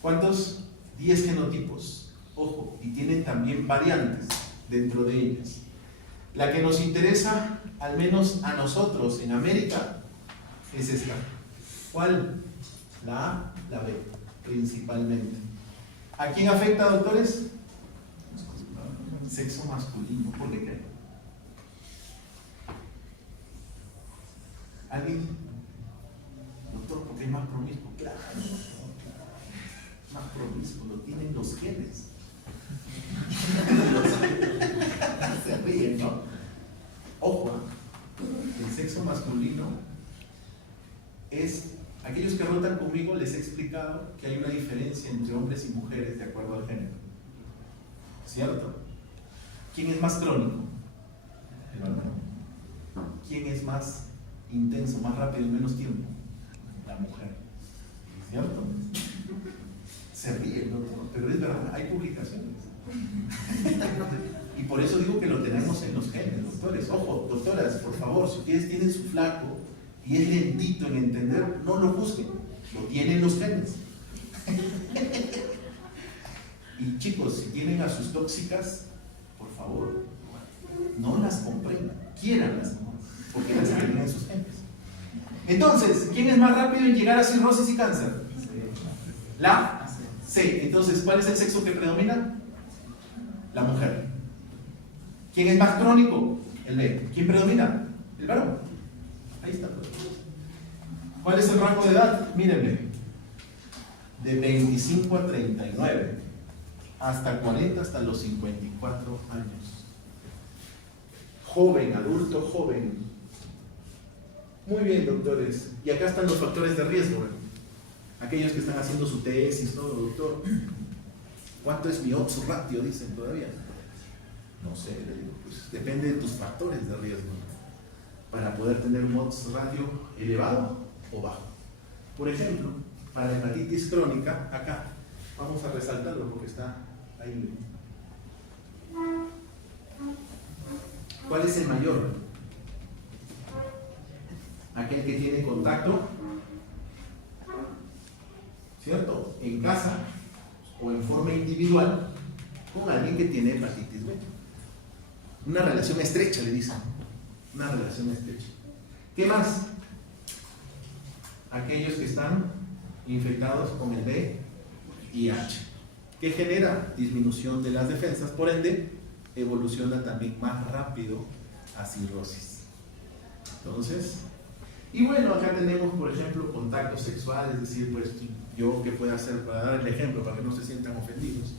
¿Cuántos? 10 genotipos. Ojo, y tienen también variantes dentro de ellas. La que nos interesa, al menos a nosotros en América, es esta. ¿Cuál? La A, la B, principalmente. ¿A quién afecta, doctores? Sexo masculino. ¿Por qué? ¿Alguien? Doctor, porque es más promiscuo. Claro, más promiscuo, lo tienen los genes. Se ríen, ¿no? Ojo, el sexo masculino es, aquellos que rotan conmigo les he explicado que hay una diferencia entre hombres y mujeres de acuerdo al género, ¿cierto? ¿Quién es más crónico? El varón. ¿Quién es más intenso, más rápido en menos tiempo? La mujer, ¿cierto? Se ríe, ¿no? Pero es verdad, hay publicaciones. Y por eso digo que lo tenemos en los genes, doctores. Ojo, doctoras, por favor, si ustedes tienen su flaco y es lentito en entender, no lo juzguen, lo tienen los genes. Y chicos, si tienen a sus tóxicas, por favor, no las comprendan, quiéranlas, porque las tienen en sus genes. Entonces, ¿quién es más rápido en llegar a cirrosis y cáncer? La C. Entonces, ¿cuál es el sexo que predomina? La mujer. ¿Quién es más crónico? El B. ¿Quién predomina? El varón. Ahí está. ¿Cuál es el rango de edad? Mírenme. De 25 a 39. Hasta 40, hasta los 54 años. Joven, adulto, joven. Muy bien, doctores. Y acá están los factores de riesgo, ¿verdad? Aquellos que están haciendo su tesis, ¿no, doctor? ¿Cuánto es mi odds ratio? Dicen todavía. No sé, le digo, pues depende de tus factores de riesgo para poder tener un odds ratio elevado o bajo. Por ejemplo, para la hepatitis crónica, acá, vamos a resaltarlo porque está ahí. ¿Cuál es el mayor? Aquel que tiene contacto, ¿cierto? En casa o en forma individual con alguien que tiene hepatitis B. Una relación estrecha, le dicen. Una relación estrecha. ¿Qué más? Aquellos que están infectados con el VIH, que genera disminución de las defensas, por ende, evoluciona también más rápido a cirrosis. Entonces, y bueno, acá tenemos, por ejemplo, contacto sexual, es decir, pues yo que pueda hacer, para dar el ejemplo, para que no se sientan ofendidos.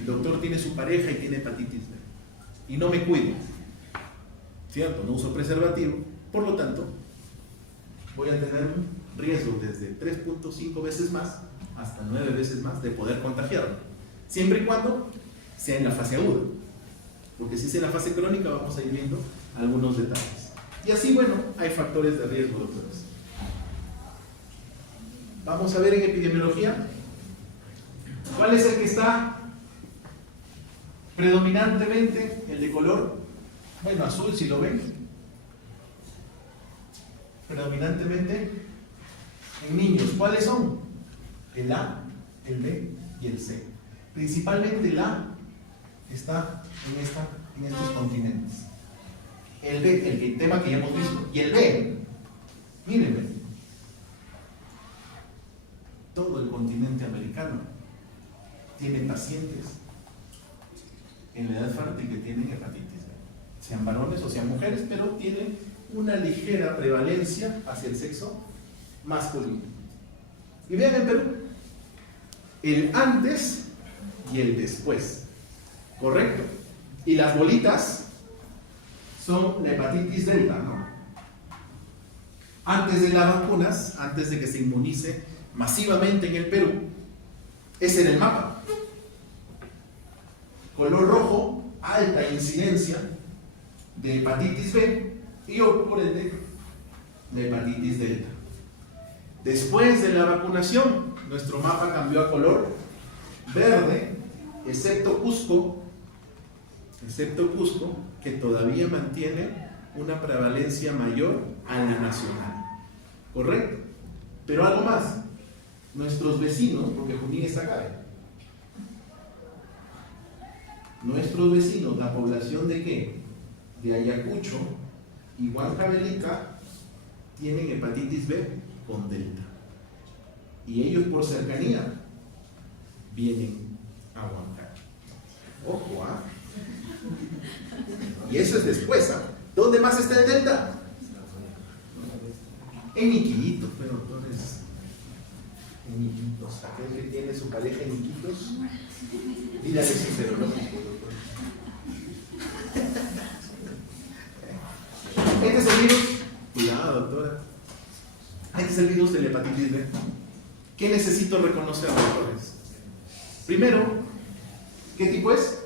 El doctor tiene su pareja y tiene hepatitis B, y no me cuido, ¿cierto? No uso preservativo, por lo tanto, voy a tener un riesgo desde 3.5 veces más hasta 9 veces más de poder contagiarlo, siempre y cuando sea en la fase aguda. Porque si es en la fase crónica vamos a ir viendo algunos detalles. Y así, bueno, hay factores de riesgo, doctores. Vamos a ver en epidemiología. ¿Cuál es el que está predominantemente? El de color, bueno, azul si lo ven. Predominantemente en niños. ¿Cuáles son? El A, el B y el C. Principalmente el A está en estos continentes. El B, el tema que ya hemos visto. Y el B, mírenme, todo el continente americano tiene pacientes en la edad fértil que tienen hepatitis B, sean varones o sean mujeres, pero tienen una ligera prevalencia hacia el sexo masculino. Y vean en Perú, el antes y el después, ¿correcto? Y las bolitas son la hepatitis delta, ¿no? Antes de las vacunas, antes de que se inmunice masivamente en el Perú, ese era el mapa. Color rojo, alta incidencia de hepatitis B y por ende de hepatitis delta. Después de la vacunación, nuestro mapa cambió a color verde, excepto Cusco, que todavía mantiene una prevalencia mayor a la nacional. ¿Correcto? Pero algo más. Nuestros vecinos, porque Junín está acá, nuestros vecinos, la población de ¿qué? De Ayacucho y Huancavelica, tienen hepatitis B con delta. Y ellos por cercanía vienen a Huancayo. Ojo, ¿ah? Y eso es después, ¿ah? ¿Dónde más está el delta? En Iquitos, pero entonces, en Iquitos, aquel que tiene su pareja en Iquitos, dígale su serológico, doctor. Este es el virus, cuidado, doctora. Este es el virus de la hepatitis B. ¿Qué necesito reconocer, doctores? Primero, ¿qué tipo es?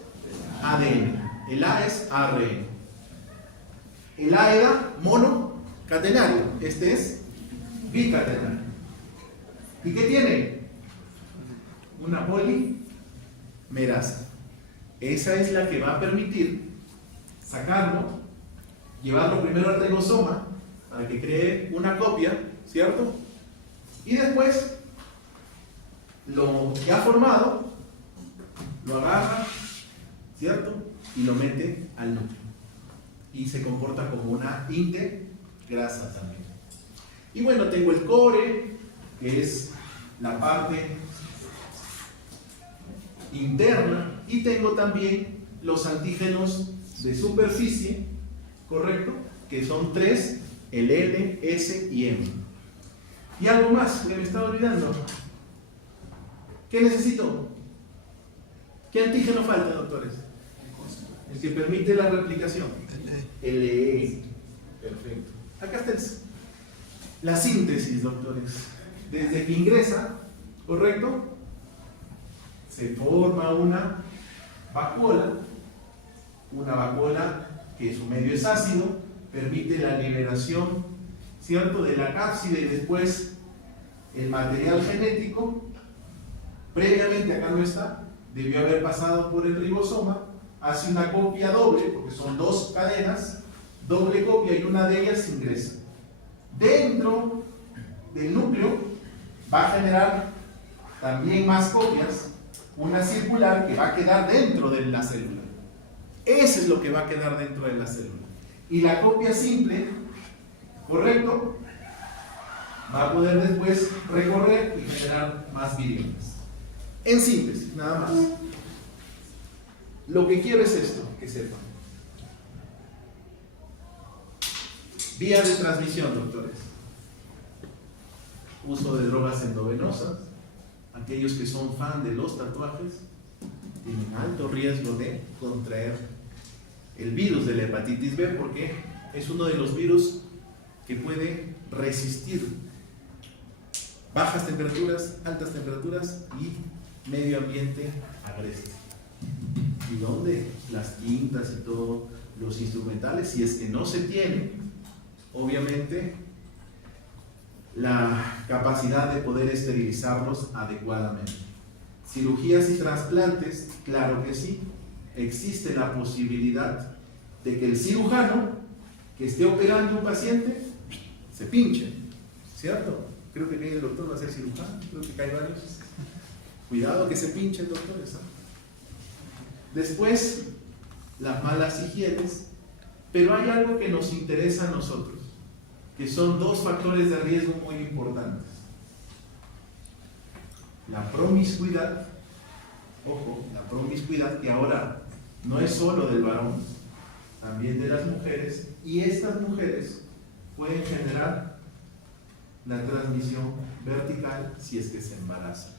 ADN. El A es ARN. El A era monocatenario. Este es bicatenario. ¿Y qué tiene? Una polimerasa. Esa es la que va a permitir sacarlo, llevarlo primero al ribosoma para que cree una copia, ¿cierto? Y después, lo ya formado, lo agarra, ¿cierto? Y lo mete al núcleo. Y se comporta como una integrasa también. Y bueno, tengo el core, que es la parte interna, y tengo también los antígenos de superficie, ¿correcto? Que son 3, el N, S y M. Y algo más que me estaba olvidando. ¿Qué necesito? ¿Qué antígeno falta, doctores? El que permite la replicación. LE. Perfecto. Acá está la síntesis, doctores. Desde que ingresa, ¿correcto? Se forma una vacuola que su medio es ácido, permite la liberación, ¿cierto?, de la cápside y después el material genético. Previamente, acá no está, debió haber pasado por el ribosoma, hace una copia doble, porque son 2 cadenas, doble copia, y una de ellas ingresa. Dentro del núcleo va a generar también más copias, una circular que va a quedar dentro de la célula. Eso es lo que va a quedar dentro de la célula. Y la copia simple, ¿correcto?, va a poder después recorrer y generar más viriones. En síntesis, nada más. Lo que quiero es esto, que sepan. Vía de transmisión, doctores. Uso de drogas endovenosas. Aquellos que son fan de los tatuajes tienen alto riesgo de contraer el virus de la hepatitis B, porque es uno de los virus que puede resistir bajas temperaturas, altas temperaturas y medio ambiente agreste. ¿Y dónde? Las quintas y todos los instrumentales, si es que no se tiene, obviamente, la capacidad de poder esterilizarlos adecuadamente. Cirugías y trasplantes, claro que sí. Existe la posibilidad de que el cirujano que esté operando a un paciente se pinche, ¿cierto? Creo que el doctor va a ser cirujano, creo que hay varios. Cuidado que se pinche el doctor, ¿sabes? Después, las malas higienes, pero hay algo que nos interesa a nosotros, que son dos factores de riesgo muy importantes. La promiscuidad, ojo, la promiscuidad que ahora no es solo del varón, también de las mujeres, y estas mujeres pueden generar la transmisión vertical si es que se embarazan.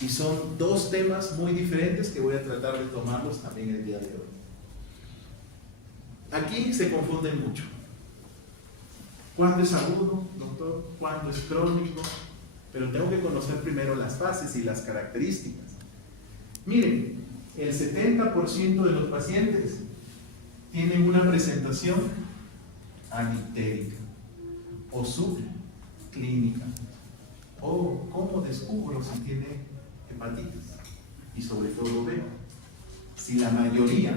Y son dos temas muy diferentes que voy a tratar de tomarlos también el día de hoy. Aquí se confunden mucho. ¿Cuándo es agudo, doctor? ¿Cuándo es crónico? Pero tengo que conocer primero las fases y las características. Miren, el 70% de los pacientes tienen una presentación anictérica o subclínica. O ¿cómo descubro si tiene hepatitis? Y sobre todo B. Si la mayoría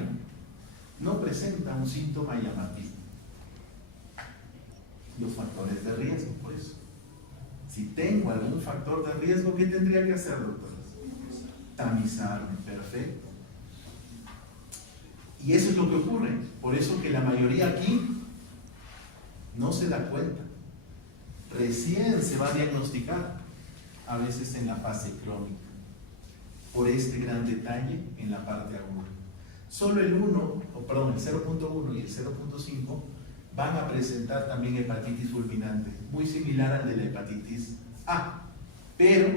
no presenta un síntoma llamativo. Los factores de riesgo, por eso. Si tengo algún factor de riesgo, ¿qué tendría que hacer, doctor? Tamizarme, perfecto. Y eso es lo que ocurre. Por eso que la mayoría aquí no se da cuenta. Recién se va a diagnosticar, a veces en la fase crónica, por este gran detalle en la parte aguda. Solo el 0.1 y el 0.5 van a presentar también hepatitis fulminante, muy similar al de la hepatitis A, pero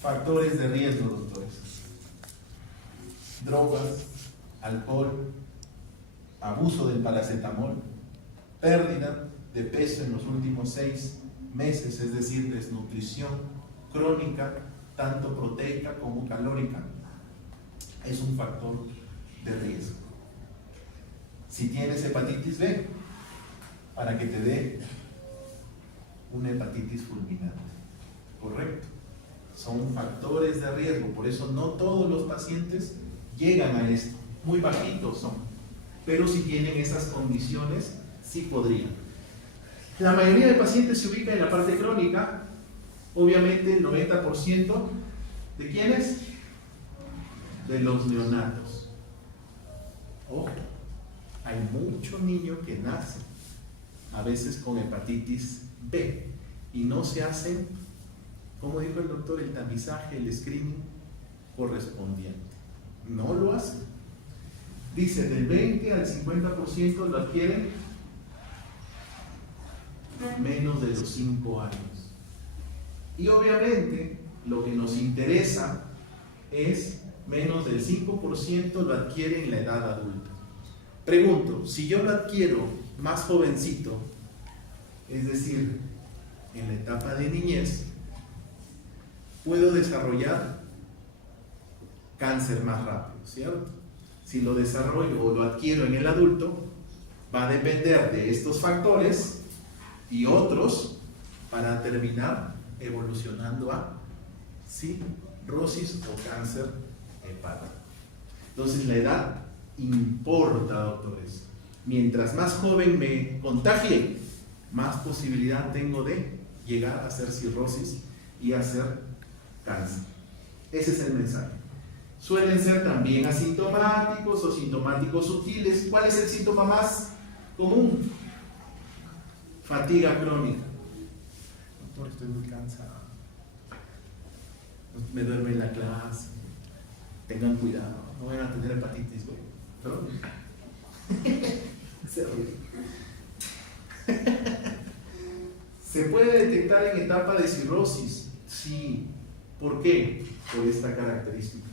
factores de riesgo, doctores: drogas, alcohol, abuso del paracetamol, pérdida de peso en los últimos 6 meses, es decir, desnutrición crónica, tanto proteica como calórica, es un factor de riesgo. Si tienes hepatitis B, para que te dé una hepatitis fulminante, ¿correcto? Son factores de riesgo, por eso no todos los pacientes llegan a esto, muy bajitos son, pero si tienen esas condiciones, sí podrían. La mayoría de pacientes se ubica en la parte crónica, obviamente el 90%, ¿de quiénes? De los neonatos. Ojo, hay muchos niños que nacen, a veces con hepatitis B, y no se hacen, como dijo el doctor, el tamizaje, el screening correspondiente. No lo hacen. Dice, del 20 al 50% lo adquieren menos de los 5 años. Y obviamente lo que nos interesa es menos del 5% lo adquiere en la edad adulta. Pregunto, si yo lo adquiero más jovencito, es decir, en la etapa de niñez, puedo desarrollar cáncer más rápido, ¿cierto? Si lo desarrollo o lo adquiero en el adulto, va a depender de estos factores y otros para terminar evolucionando a cirrosis o cáncer hepático. Entonces la edad importa, doctores. Mientras más joven me contagie, más posibilidad tengo de llegar a hacer cirrosis y hacer cáncer. Ese es el mensaje. Suelen ser también asintomáticos o sintomáticos sutiles. ¿Cuál es el síntoma más común? Fatiga crónica. Doctor, estoy muy cansado. Me duerme en la clase. Tengan cuidado, no van a tener hepatitis, güey. ¿Perdón? Se ríe. ¿Se puede detectar en etapa de cirrosis? Sí. ¿Por qué? Por esta característica.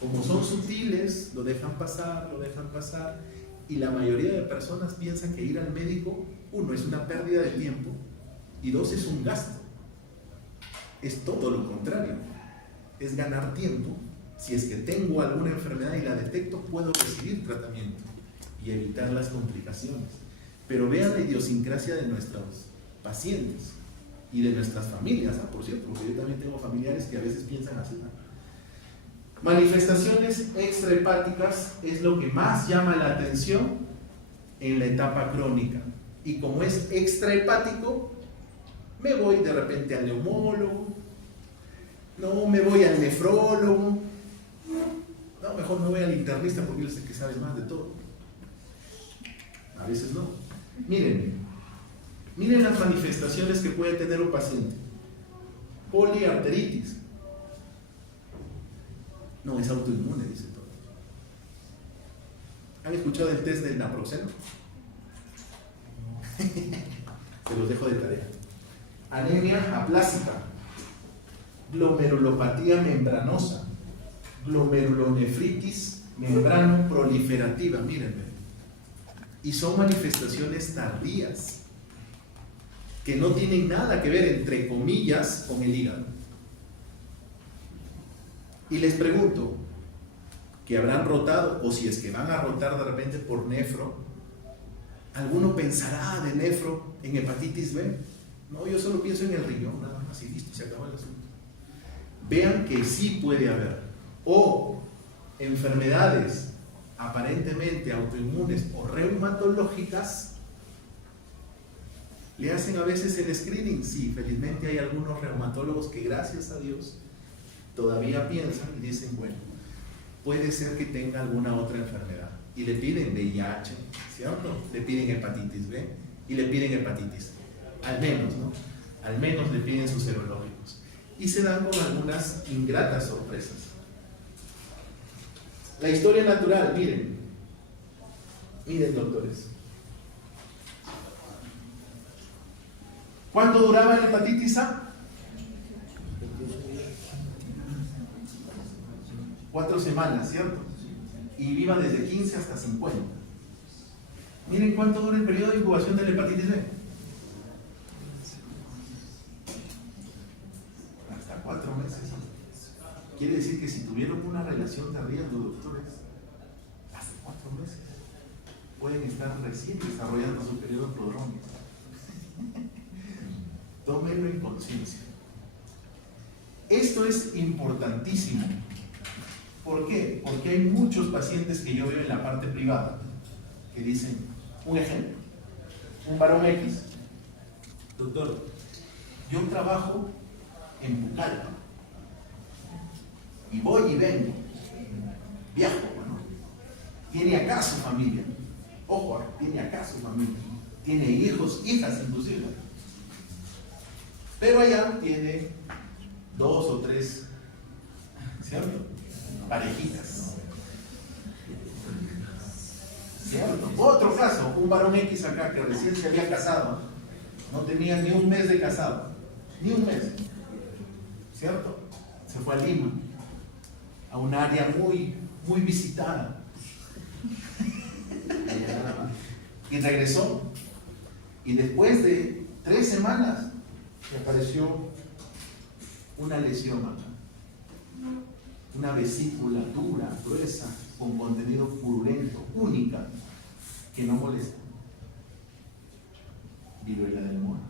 Como son sutiles, lo dejan pasar, y la mayoría de personas piensan que ir al médico, uno, es una pérdida de tiempo, y dos, es un gasto. Es todo lo contrario. es ganar tiempo. Si es que tengo alguna enfermedad y la detecto, puedo recibir tratamiento y evitar las complicaciones. Pero vean la idiosincrasia de nuestros pacientes y de nuestras familias, por cierto, porque yo también tengo familiares que a veces piensan así, ¿no? Manifestaciones extrahepáticas es lo que más llama la atención en la etapa crónica. Y como es extrahepático, me voy de repente al neumólogo, no me voy al nefrólogo, no, mejor me voy al internista porque yo sé que sabe más de todo. A veces no. Miren las manifestaciones que puede tener un paciente. Poliarteritis. No, es autoinmune, dice todo. ¿Han escuchado el test del naproxeno? Se los dejo de tarea. Anemia aplásica, glomerulopatía membranosa, glomerulonefritis membrano proliferativa, mírenme. Y son manifestaciones tardías que no tienen nada que ver, entre comillas, con el hígado. Y les pregunto, ¿que habrán rotado, o si es que van a rotar de repente por nefro? ¿Alguno pensará de nefro en hepatitis B? No, yo solo pienso en el riñón, nada más, y listo, se acabó el asunto. Vean que sí puede haber, o enfermedades aparentemente autoinmunes o reumatológicas. ¿Le hacen a veces el screening? Sí, felizmente hay algunos reumatólogos que, gracias a Dios, todavía piensan y dicen, bueno, puede ser que tenga alguna otra enfermedad. Y le piden VIH, ¿cierto? Le piden hepatitis B y le piden hepatitis A. Al menos, ¿no? Al menos le piden sus serológicos. Y se dan con algunas ingratas sorpresas. La historia natural, miren, doctores. ¿Cuánto duraba la hepatitis A? 4 semanas, ¿cierto? Y viva desde 15 hasta 50. Miren cuánto dura el periodo de incubación de la hepatitis B. Hasta 4 meses. Quiere decir que si tuvieron una relación tardía, los doctores, hasta 4 meses, pueden estar recién desarrollando su periodo prodrómico. Tómenlo en conciencia. Esto es importantísimo. ¿Por qué? Porque hay muchos pacientes que yo veo en la parte privada que dicen, un ejemplo, un varón X, doctor, yo trabajo en Pucallpa y voy y vengo, viajo, ¿no? Tiene acá su familia, ojo, tiene acá su familia, tiene hijos, hijas inclusive, pero allá tiene 2 o 3, ¿cierto? Parejitas. ¿Cierto? Otro caso, un varón X acá que recién se había casado, no tenía ni un mes de casado, ni un mes, ¿cierto? Se fue a Lima, a un área muy visitada, y regresó, y después de 3 semanas le apareció una lesión acá, una vesícula dura, gruesa, con contenido purulento, única, que no molesta. Viruela del mono.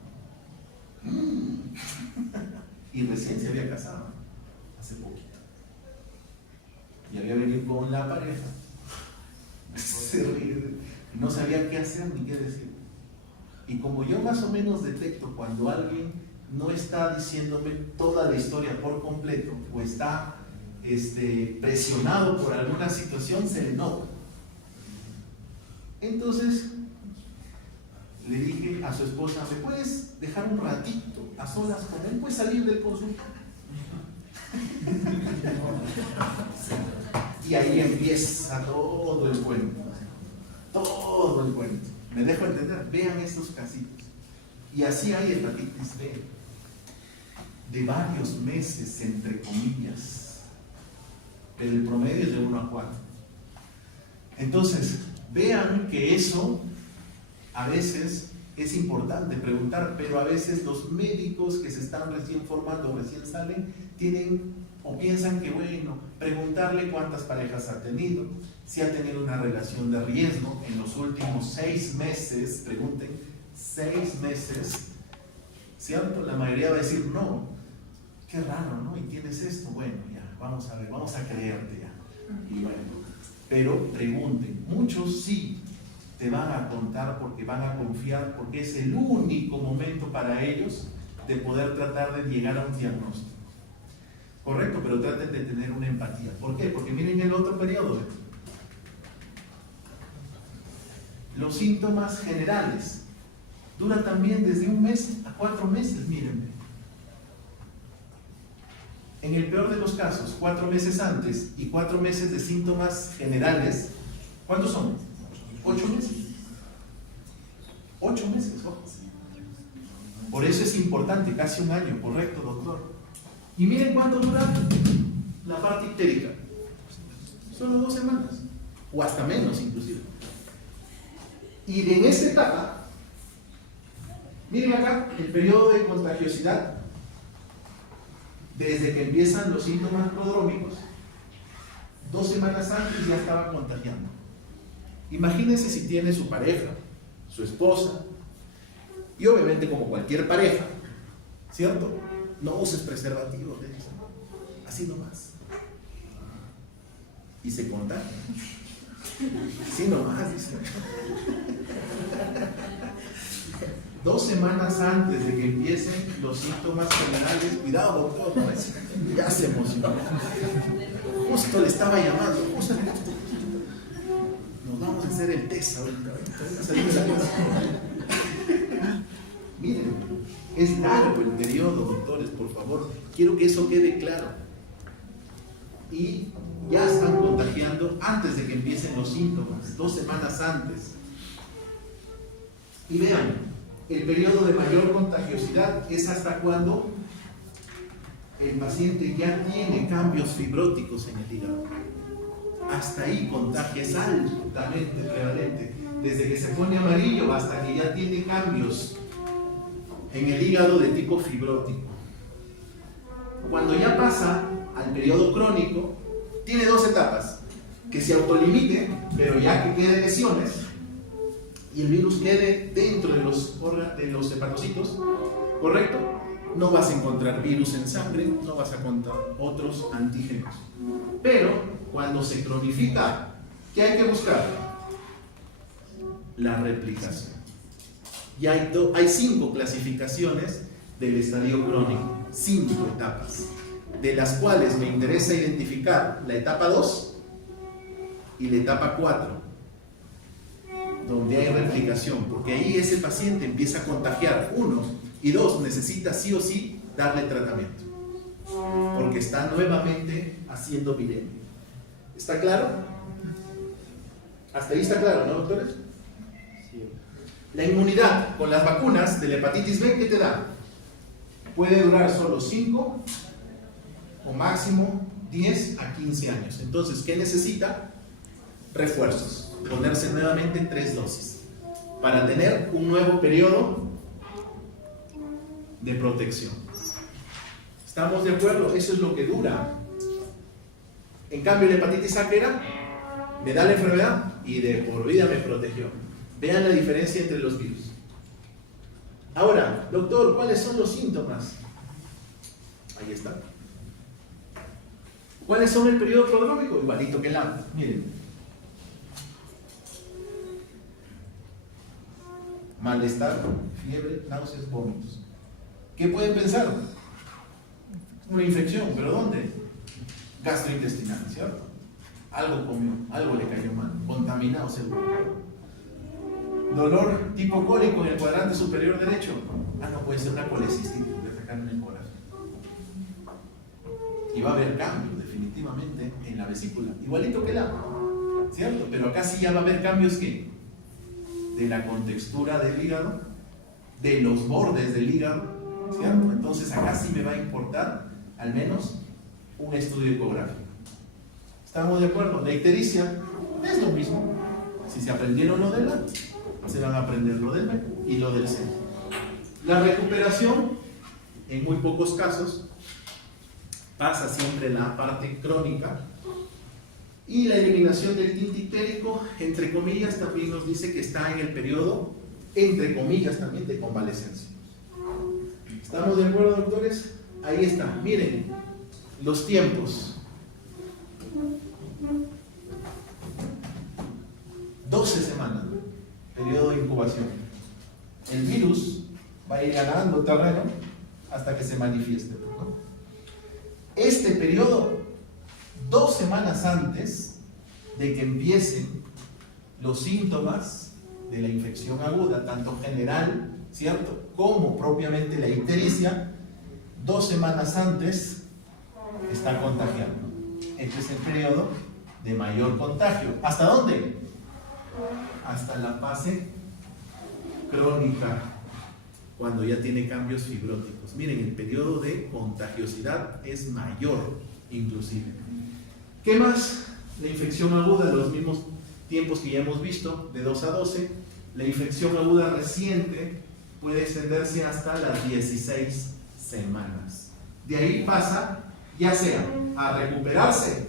Y recién se había casado, hace poquito. Y había venido con la pareja. Se ríe, no sabía qué hacer ni qué decir. Y como yo más o menos detecto cuando alguien no está diciéndome toda la historia por completo, o está presionado por alguna situación, se le nota. Entonces le dije a su esposa, ¿me puedes dejar un ratito a solas con él? ¿Puedes salir del consulta? Y ahí empieza todo el cuento. Todo el cuento. ¿Me dejo entender? Vean estos casitos. Y así hay hepatitis B de varios meses, entre comillas. Pero el promedio es de 1 a 4. Entonces, vean que eso a veces es importante preguntar, pero a veces los médicos que se están recién formando, recién salen, tienen O piensan que, bueno, preguntarle cuántas parejas ha tenido, si ha tenido una relación de riesgo en los últimos 6 meses, pregunten, 6 meses, ¿cierto? La mayoría va a decir no. Qué raro, ¿no? ¿Y tienes esto? Bueno, ya, vamos a ver, vamos a creerte ya. Y bueno, pero pregunten, muchos sí te van a contar porque van a confiar, porque es el único momento para ellos de poder tratar de llegar a un diagnóstico. Correcto, pero traten de tener una empatía. ¿Por qué? Porque miren el otro periodo. Los síntomas generales duran también desde 1 mes a 4 meses, mírenme. En el peor de los casos, 4 meses antes y 4 meses de síntomas generales, ¿cuántos son? 8 meses. 8 meses, ¿no? Por eso es importante, casi 1 año, correcto, doctor. Y miren cuánto dura la parte ictérica. Solo 2 semanas, o hasta menos inclusive. Y en esta etapa, miren acá, el periodo de contagiosidad, desde que empiezan los síntomas prodrómicos, 2 semanas antes ya estaba contagiando. Imagínense si tiene su pareja, su esposa, y obviamente como cualquier pareja, ¿cierto? No uses preservativo, así nomás. Y se contagia. Así nomás, dice. 2 semanas antes de que empiecen los síntomas generales, cuidado doctor, ¿no? Ya se emocionó. Justo le estaba llamando, justo. Nos vamos a hacer el test ahorita. Miren, es largo el periodo, doctores, por favor. Quiero que eso quede claro. Y ya están contagiando antes de que empiecen los síntomas, 2 semanas antes. Y vean, el periodo de mayor contagiosidad es hasta cuando el paciente ya tiene cambios fibróticos en el hígado. Hasta ahí contagia, es altamente prevalente. Desde que se pone amarillo hasta que ya tiene cambios en el hígado de tipo fibrótico. Cuando ya pasa al periodo crónico, tiene 2 etapas: que se autolimite, pero ya que quede lesiones y el virus quede dentro de los hepatocitos, ¿correcto? No vas a encontrar virus en sangre, no vas a encontrar otros antígenos. Pero cuando se cronifica, ¿qué hay que buscar? La replicación. Y hay 5 clasificaciones del estadio crónico, 5 etapas, de las cuales me interesa identificar la etapa 2 y la etapa 4, donde hay replicación, porque ahí ese paciente empieza a contagiar. 1 y 2, necesita sí o sí darle tratamiento, porque está nuevamente haciendo viremia. ¿Está claro? Hasta ahí está claro, ¿no, doctores? La inmunidad con las vacunas de la hepatitis B, ¿qué te da? Puede durar solo 5 o máximo 10 a 15 años. Entonces, ¿qué necesita? Refuerzos. Ponerse nuevamente 3 dosis para tener un nuevo periodo de protección. ¿Estamos de acuerdo? Eso es lo que dura. En cambio, la hepatitis A, ¿qué era? Me da la enfermedad y de por vida me protegió. Vean la diferencia entre los virus. Ahora, doctor, ¿cuáles son los síntomas? Ahí está. ¿Cuáles son el periodo prodrómico? Igualito que el A. Miren. Malestar, fiebre, náuseas, vómitos. ¿Qué pueden pensar? Una infección, ¿pero dónde? Gastrointestinal, ¿cierto? Algo comió, algo le cayó mal, contaminado seguro. Dolor tipo cólico en el cuadrante superior derecho. No puede ser una colecistitis, de sacarme el corazón. Y va a haber cambios definitivamente en la vesícula, igualito que el A, ¿cierto? Pero acá sí ya va a haber cambios que de la contextura del hígado, de los bordes del hígado, ¿cierto? Entonces acá sí me va a importar al menos un estudio ecográfico. ¿Estamos de acuerdo? La ictericia es lo mismo. Si se aprendieron lo del A, se van a aprender lo del B y lo del C. La recuperación, en muy pocos casos, pasa siempre la parte crónica. Y la eliminación del tinte ictérico, entre comillas, también nos dice que está en el periodo, entre comillas, también de convalecencia. ¿Estamos de acuerdo, doctores? Ahí está, miren, los tiempos. 12 semanas, periodo de incubación. El virus va a ir ganando terreno hasta que se manifieste, ¿no? Este periodo, 2 semanas antes de que empiecen los síntomas de la infección aguda, tanto general, ¿cierto?, como propiamente la ictericia, 2 semanas antes está contagiando. Este es el periodo de mayor contagio. ¿Hasta dónde? Hasta la fase crónica, cuando ya tiene cambios fibróticos. Miren, el periodo de contagiosidad es mayor, inclusive. ¿Qué más? La infección aguda, los mismos tiempos que ya hemos visto, de 2 a 12. La infección aguda reciente puede extenderse hasta las 16 semanas. De ahí pasa, ya sea a recuperarse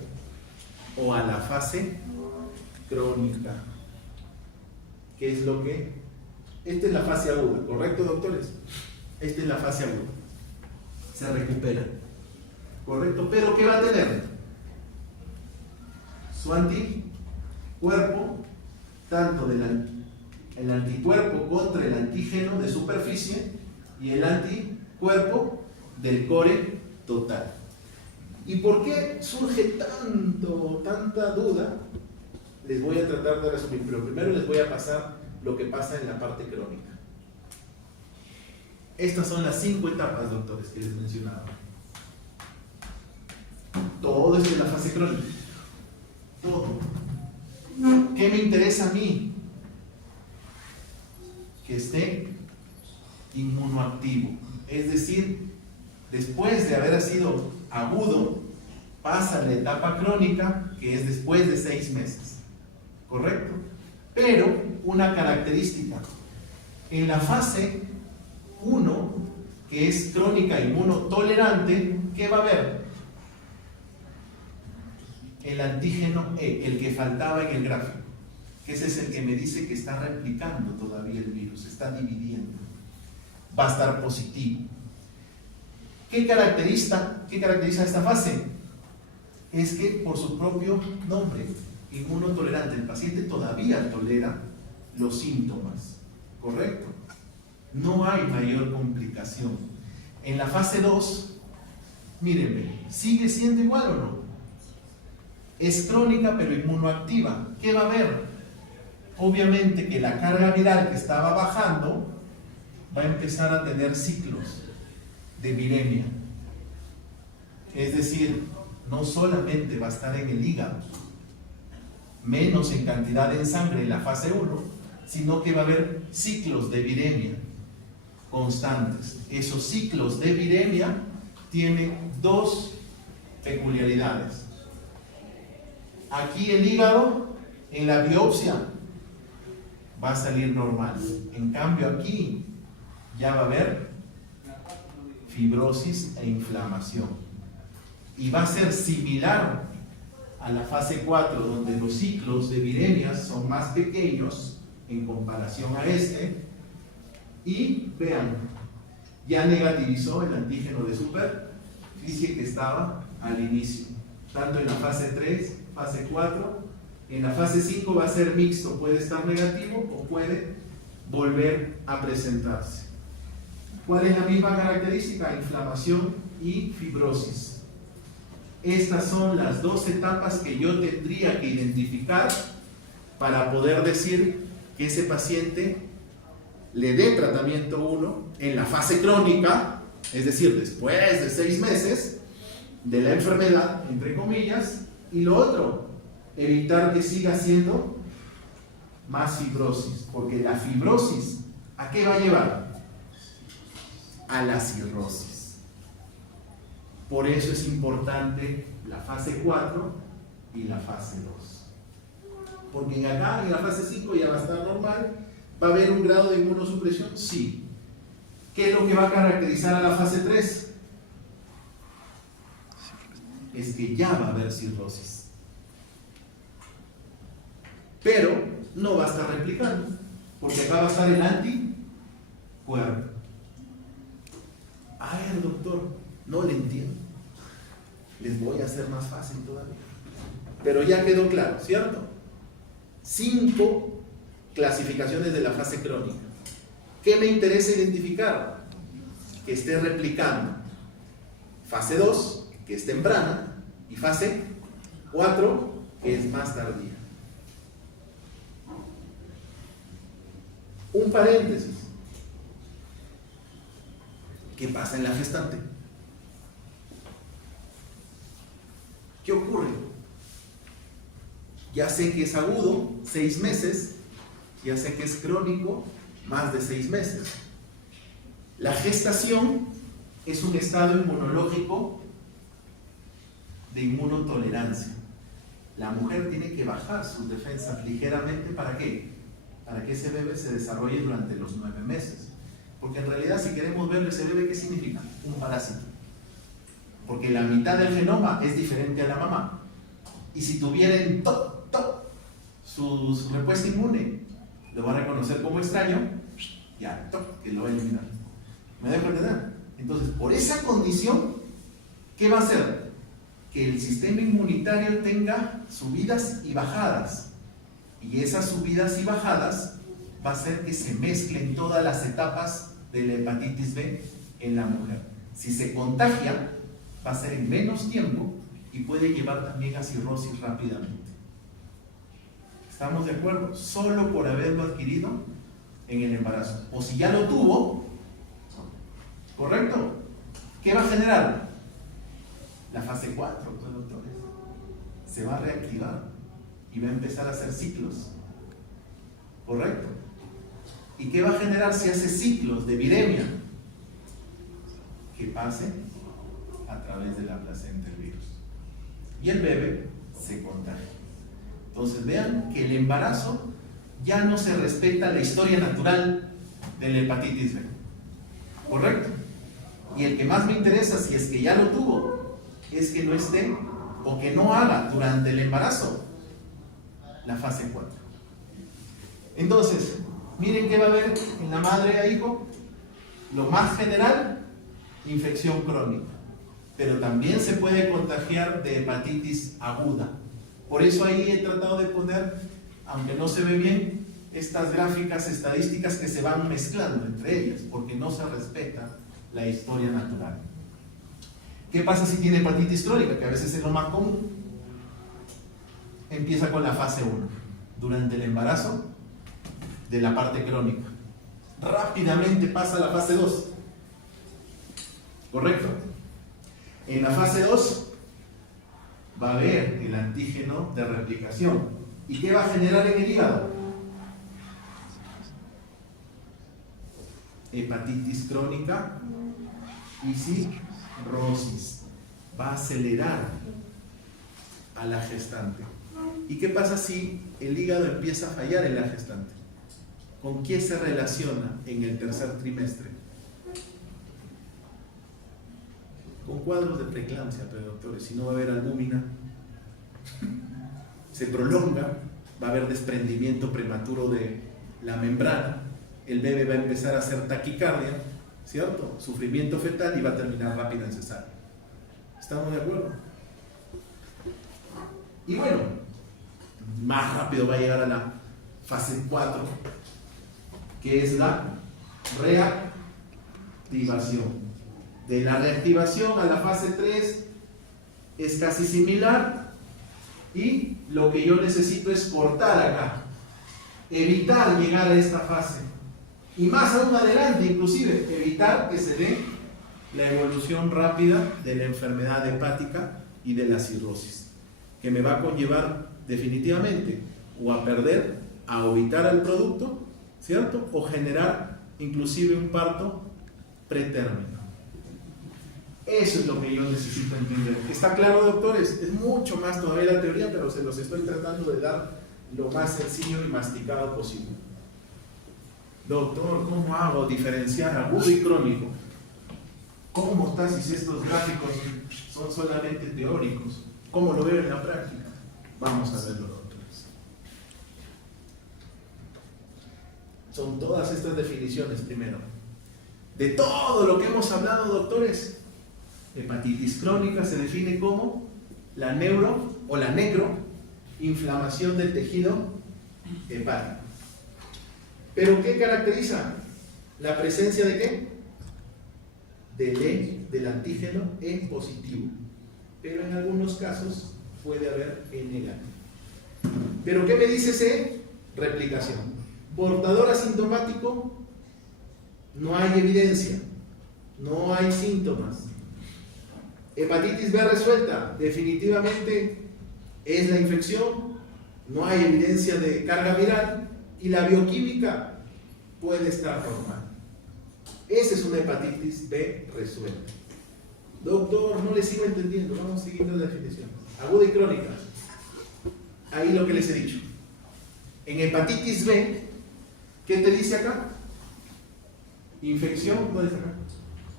o a la fase crónica. ¿Qué es lo que? Esta es la fase aguda, ¿correcto, doctores? Esta es la fase aguda. Se recupera, ¿correcto? Pero ¿qué va a tener? Su anticuerpo, tanto el anticuerpo contra el antígeno de superficie y el anticuerpo del core total. ¿Y por qué surge tanta duda? Les voy a tratar de resumir, pero primero les voy a pasar lo que pasa en la parte crónica. Estas son las 5 etapas, doctores, que les mencionaba. Todo es de la fase crónica. Todo. ¿Qué me interesa a mí? Que esté inmunoactivo. Es decir, después de haber sido agudo, pasa a la etapa crónica, que es después de 6 meses. ¿Correcto? Pero una característica. En la fase 1, que es crónica inmunotolerante, ¿qué va a haber? El antígeno E, el que faltaba en el gráfico, que ese es el que me dice que está replicando todavía el virus, está dividiendo. Va a estar positivo. ¿Qué caracteriza esta fase? Es que por su propio nombre, inmunotolerante, el paciente todavía tolera los síntomas, ¿correcto? No hay mayor complicación. En la fase 2, mírenme, ¿sigue siendo igual o no? Es crónica pero inmunoactiva. ¿Qué va a haber? Obviamente que la carga viral que estaba bajando va a empezar a tener ciclos de viremia. Es decir, no solamente va a estar en el hígado, menos en cantidad en sangre en la fase 1, sino que va a haber ciclos de viremia constantes. Esos ciclos de viremia tienen 2 peculiaridades. Aquí el hígado, en la biopsia, va a salir normal. En cambio aquí ya va a haber fibrosis e inflamación. Y va a ser similar a la fase 4, donde los ciclos de viremias son más pequeños en comparación a este. Y vean, ya negativizó el antígeno de superficie que estaba al inicio, tanto en la fase 3, fase 4. En la fase 5 va a ser mixto, puede estar negativo o puede volver a presentarse. ¿Cuál es la misma característica? Inflamación y fibrosis. Estas son las 2 etapas que yo tendría que identificar para poder decir que ese paciente le dé tratamiento 1 en la fase crónica, es decir, después de 6 meses de la enfermedad, entre comillas, y lo otro, evitar que siga siendo más fibrosis, porque la fibrosis, ¿a qué va a llevar? A la cirrosis. Por eso es importante la fase 4 y la fase 2. Porque acá en la fase 5 ya va a estar normal. ¿Va a haber un grado de inmunosupresión? Sí. ¿Qué es lo que va a caracterizar a la fase 3? es que ya va a haber cirrosis. Pero no va a estar replicando, porque acá va a estar el anticuerpo. A ver, doctor, no le entiendo. Les voy a hacer más fácil todavía. Pero ya quedó claro, ¿cierto? 5 clasificaciones de la fase crónica. ¿Qué me interesa identificar? Que esté replicando. Fase 2, que es temprana, y fase 4, que es más tardía. Un paréntesis. ¿Qué pasa en la gestante? ¿Qué ocurre? Ya sé que es agudo, 6 meses, ya sé que es crónico, más de 6 meses. La gestación es un estado inmunológico de inmunotolerancia. La mujer tiene que bajar sus defensas ligeramente, ¿para qué? Para que ese bebé se desarrolle durante los 9 meses. Porque en realidad, si queremos ver ese bebé, ¿qué significa? Un parásito. Porque la mitad del genoma es diferente a la mamá. Y si tuvieran su respuesta inmune, lo va a reconocer como extraño, ya, que lo va a eliminar. ¿Me dejo entender? Entonces, por esa condición, ¿qué va a hacer? Que el sistema inmunitario tenga subidas y bajadas. Y esas subidas y bajadas va a hacer que se mezclen todas las etapas de la hepatitis B en la mujer. Si se contagia, va a ser en menos tiempo y puede llevar también a cirrosis rápidamente. ¿Estamos de acuerdo? Solo por haberlo adquirido en el embarazo. O si ya lo tuvo, ¿correcto? ¿Qué va a generar? La fase 4, doctores. Se va a reactivar y va a empezar a hacer ciclos. ¿Correcto? ¿Y qué va a generar si hace ciclos de viremia? Que pase a través de la placenta el virus. Y el bebé se contagia. Entonces vean que el embarazo ya no se respeta la historia natural de la hepatitis B. ¿Correcto? Y el que más me interesa, si es que ya lo tuvo, es que no esté o que no haga durante el embarazo la fase 4. Entonces, miren qué va a haber en la madre a hijo. Lo más general, infección crónica. Pero también se puede contagiar de hepatitis aguda. Por eso ahí he tratado de poner, aunque no se ve bien, estas gráficas estadísticas que se van mezclando entre ellas, porque no se respeta la historia natural. ¿Qué pasa si tiene hepatitis crónica? Que a veces es lo más común. Empieza con la fase 1, durante el embarazo de la parte crónica. Rápidamente pasa a la fase 2. ¿Correcto? En la fase 2 va a haber el antígeno de replicación. ¿Y qué va a generar en el hígado? Hepatitis crónica y cirrosis. Va a acelerar a la gestante. ¿Y qué pasa si el hígado empieza a fallar en la gestante? ¿Con qué se relaciona en el tercer trimestre? Con cuadros de preeclampsia, pero doctores, si no va a haber albúmina, se prolonga, va a haber desprendimiento prematuro de la membrana, el bebé va a empezar a hacer taquicardia, ¿cierto? Sufrimiento fetal y va a terminar rápido en cesárea. ¿Estamos de acuerdo? Y bueno, más rápido va a llegar a la fase 4, que es la reactivación. De la reactivación a la fase 3 es casi similar y lo que yo necesito es cortar acá, evitar llegar a esta fase y más aún adelante inclusive evitar que se dé la evolución rápida de la enfermedad hepática y de la cirrosis, que me va a conllevar definitivamente o a perder, a evitar al producto, ¿cierto? O generar inclusive un parto pretérmino. Eso es lo que yo necesito entender. ¿Está claro, doctores? Es mucho más todavía la teoría, pero se los estoy tratando de dar lo más sencillo y masticado posible. Doctor, ¿cómo hago diferenciar agudo y crónico? ¿Cómo está si estos gráficos son solamente teóricos? ¿Cómo lo veo en la práctica? Vamos a verlo, doctores. Son todas estas definiciones primero. De todo lo que hemos hablado, doctores, hepatitis crónica se define como la necroinflamación del tejido hepático. ¿Pero qué caracteriza? ¿La presencia de qué? Del antígeno E positivo. Pero en algunos casos puede haber E negativo. ¿Pero qué me dice ese? Replicación. Portador asintomático, no hay evidencia, no hay síntomas. Hepatitis B resuelta, definitivamente es la infección, no hay evidencia de carga viral y la bioquímica puede estar normal. Esa es una hepatitis B resuelta. Doctor, no le sigo entendiendo, vamos siguiendo la definición. Aguda y crónica. Ahí lo que les he dicho. En hepatitis B, ¿qué te dice acá? Infección, ¿dónde está acá?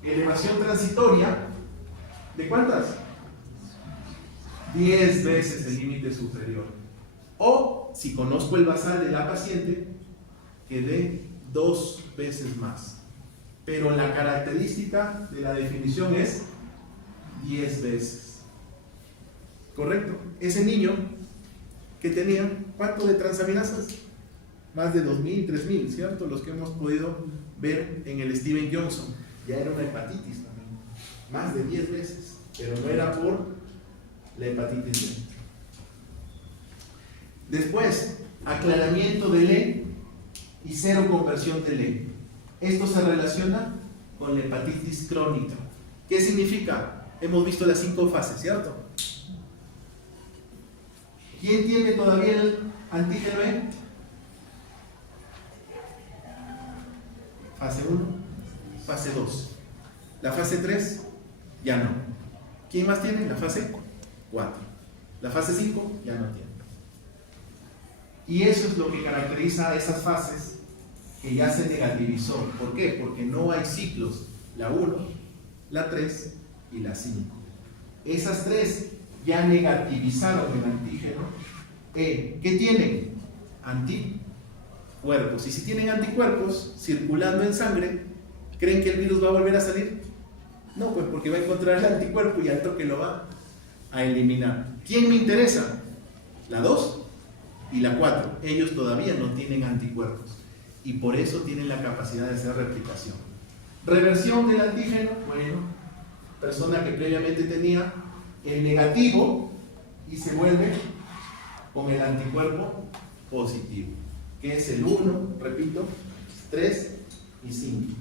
Elevación transitoria. ¿De cuántas? 10 veces el límite superior. O, si conozco el basal de la paciente, que dé 2 veces más. Pero la característica de la definición es 10 veces. ¿Correcto? Ese niño que tenía, ¿cuánto de transaminasas? Más de 2.000, 3.000, ¿cierto? Los que hemos podido ver en el Steven Johnson. Ya era una hepatitis también. Más de 10 veces. Pero no era por la hepatitis B. Después, aclaramiento del E y cero conversión del E. Esto se relaciona con la hepatitis crónica. ¿Qué significa? Hemos visto las 5 fases, ¿cierto? ¿Quién tiene todavía el antígeno E? Fase 1, fase 2. La fase 3, ya no. ¿Quién más tiene? La fase 4. La fase 5, ya no tiene. Y eso es lo que caracteriza a esas fases que ya se negativizó. ¿Por qué? Porque no hay ciclos. La 1, la 3 y la 5. Esas 3 ya negativizaron el antígeno E. ¿Qué tienen? Anticuerpos. Y si tienen anticuerpos circulando en sangre, ¿creen que el virus va a volver a salir? No, pues porque va a encontrar el anticuerpo y al toque lo va a eliminar. ¿Quién me interesa? La 2 y la 4. Ellos todavía no tienen anticuerpos y por eso tienen la capacidad de hacer replicación. Reversión del antígeno, bueno, persona que previamente tenía el negativo y se vuelve con el anticuerpo positivo, que es el 1, repito, 3 y 5.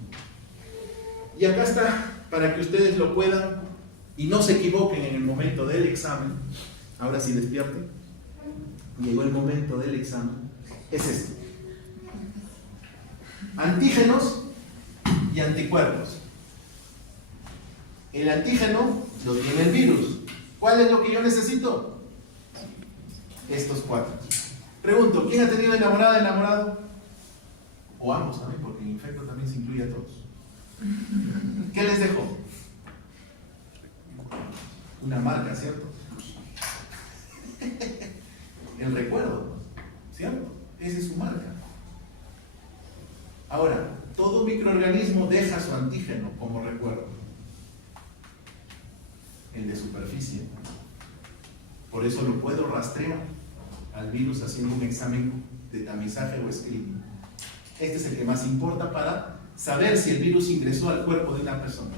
Y acá está, para que ustedes lo puedan y no se equivoquen en el momento del examen. Ahora sí despierten. Llegó el momento del examen. Es esto: antígenos y anticuerpos. El antígeno lo tiene el virus. ¿Cuál es lo que yo necesito? Estos 4. Pregunto, ¿quién ha tenido enamorada, enamorado? O ambos también, porque el infecto también se incluye a todos. ¿Qué les dejo? Una marca, ¿cierto? El recuerdo, ¿cierto? Esa es su marca. Ahora, todo microorganismo deja su antígeno como recuerdo. El de superficie. Por eso lo puedo rastrear al virus haciendo un examen de tamizaje o screening. Este es el que más importa para saber si el virus ingresó al cuerpo de una persona.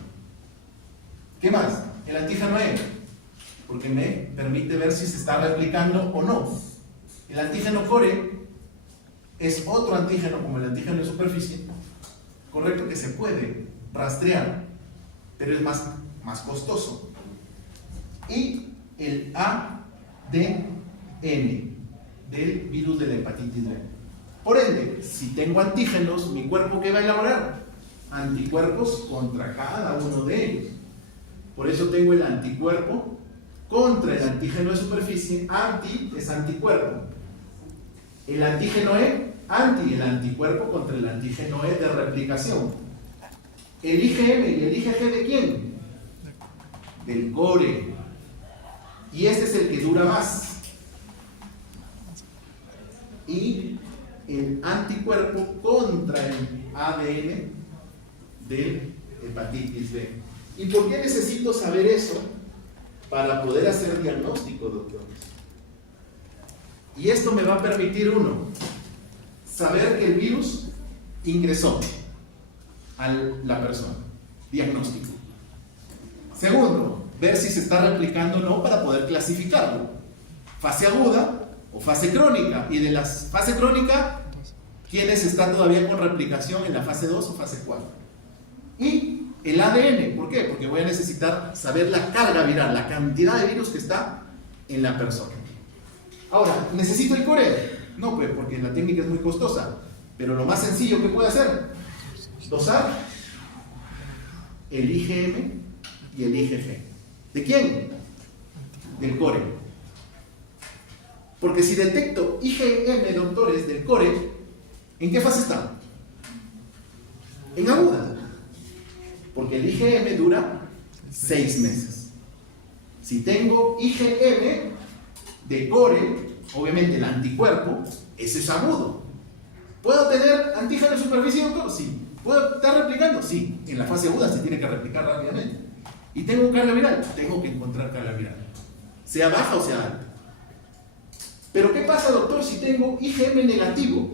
¿Qué más? El antígeno E, porque me permite ver si se está replicando o no. El antígeno core es otro antígeno como el antígeno de superficie, correcto, que se puede rastrear, pero es más costoso. Y el ADN del virus de la hepatitis B. Por ende, si tengo antígenos, mi cuerpo, ¿qué va a elaborar? Anticuerpos contra cada uno de ellos. Por eso tengo el anticuerpo contra el antígeno de superficie. Anti es anticuerpo. El antígeno E, el anticuerpo contra el antígeno E de replicación. El IgM y el IgG, ¿de quién? del core. Y este es el que dura más. Y el anticuerpo contra el ADN de hepatitis B. ¿Y por qué necesito saber eso? Para poder hacer diagnóstico, doctores. Y esto me va a permitir, uno, saber que el virus ingresó a la persona. Diagnóstico. Segundo, ver si se está replicando o no para poder clasificarlo. Fase aguda o fase crónica. Y de la fase crónica, ¿quiénes están todavía con replicación en la fase 2 o fase 4? Y el ADN, ¿por qué? Porque voy a necesitar saber la carga viral, la cantidad de virus que está en la persona. Ahora, ¿necesito el core? No, pues porque la técnica es muy costosa. Pero lo más sencillo que puedo hacer, dosar el IgM y el IgG. ¿De quién? Del core. Porque si detecto IgM, doctores, del core, ¿en qué fase está? En aguda. Porque el IgM dura 6 meses. Si tengo IgM de core, obviamente el anticuerpo, ese es agudo. ¿Puedo tener antígeno de superficie, doctor? Sí. ¿Puedo estar replicando? Sí. En la fase aguda se tiene que replicar rápidamente. ¿Y tengo carga viral? Tengo que encontrar carga viral. Sea baja o sea alta. Pero ¿qué pasa, doctor, si tengo IgM negativo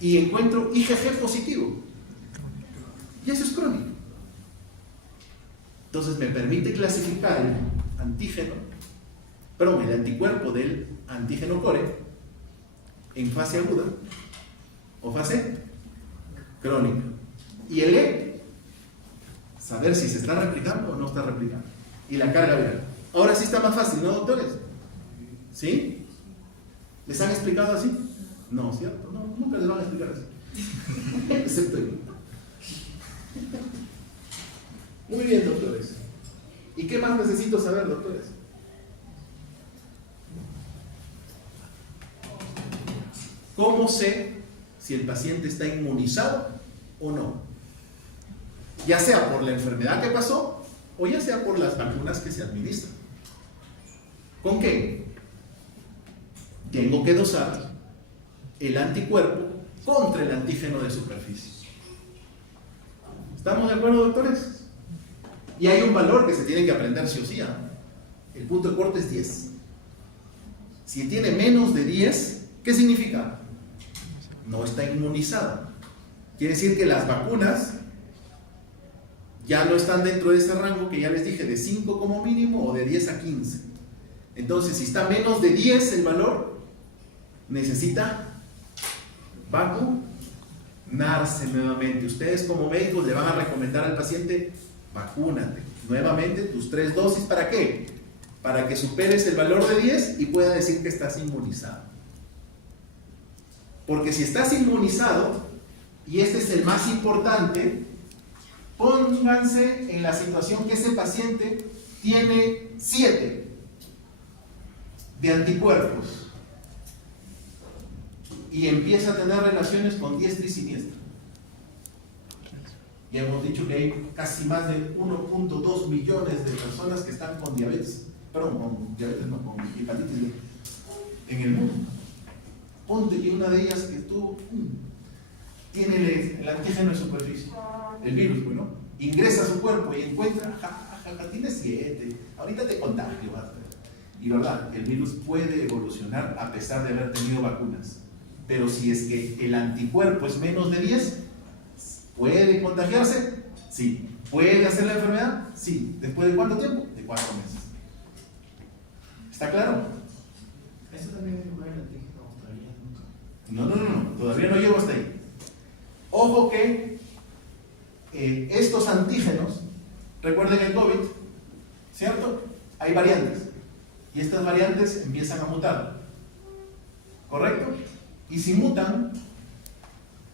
y encuentro IgG positivo? Y eso es crónico. Entonces me permite clasificar el el anticuerpo del antígeno core en fase aguda o fase crónica. Y el E, saber si se está replicando o no está replicando. Y la carga viral. Ahora sí está más fácil, ¿no, doctores? ¿Sí? ¿Les han explicado así? No, ¿cierto? No, nunca les van a explicar así. Excepto yo. Muy bien, doctores. ¿Y qué más necesito saber, doctores? ¿Cómo sé si el paciente está inmunizado o no? Ya sea por la enfermedad que pasó o ya sea por las vacunas que se administran. ¿Con qué? Tengo que dosar el anticuerpo contra el antígeno de superficie. ¿Estamos de acuerdo, doctores? Y hay un valor que se tiene que aprender sí o sí. El punto de corte es 10. Si tiene menos de 10, ¿qué significa? No está inmunizado. Quiere decir que las vacunas ya no están dentro de ese rango que ya les dije, de 5 como mínimo o de 10 a 15. Entonces, si está menos de 10 el valor, necesita vacunarse nuevamente. Ustedes como médicos le van a recomendar al paciente, vacúnate nuevamente tus 3 dosis. ¿Para qué? Para que superes el valor de 10 y pueda decir que estás inmunizado. Porque si estás inmunizado, y este es el más importante, pónganse en la situación que ese paciente tiene 7 de anticuerpos y empieza a tener relaciones con diestra y siniestra. Ya hemos dicho que hay casi más de 1.2 millones de personas que están con diabetes, con hepatitis B en el mundo. Ponte que una de ellas que tú tiene el antígeno de superficie, el virus, bueno, ingresa a su cuerpo y encuentra, tiene 7, ahorita te contagio. Y verdad, el virus puede evolucionar a pesar de haber tenido vacunas. Pero si es que el anticuerpo es menos de 10, ¿puede contagiarse? Sí. ¿Puede hacer la enfermedad? Sí. ¿Después de cuánto tiempo? De 4 meses. ¿Está claro? ¿Eso también es igual al antígeno australiano? No, todavía no llego hasta ahí. Ojo que estos antígenos, recuerden el COVID, ¿cierto? Hay variantes. Y estas variantes empiezan a mutar. ¿Correcto? Y si mutan,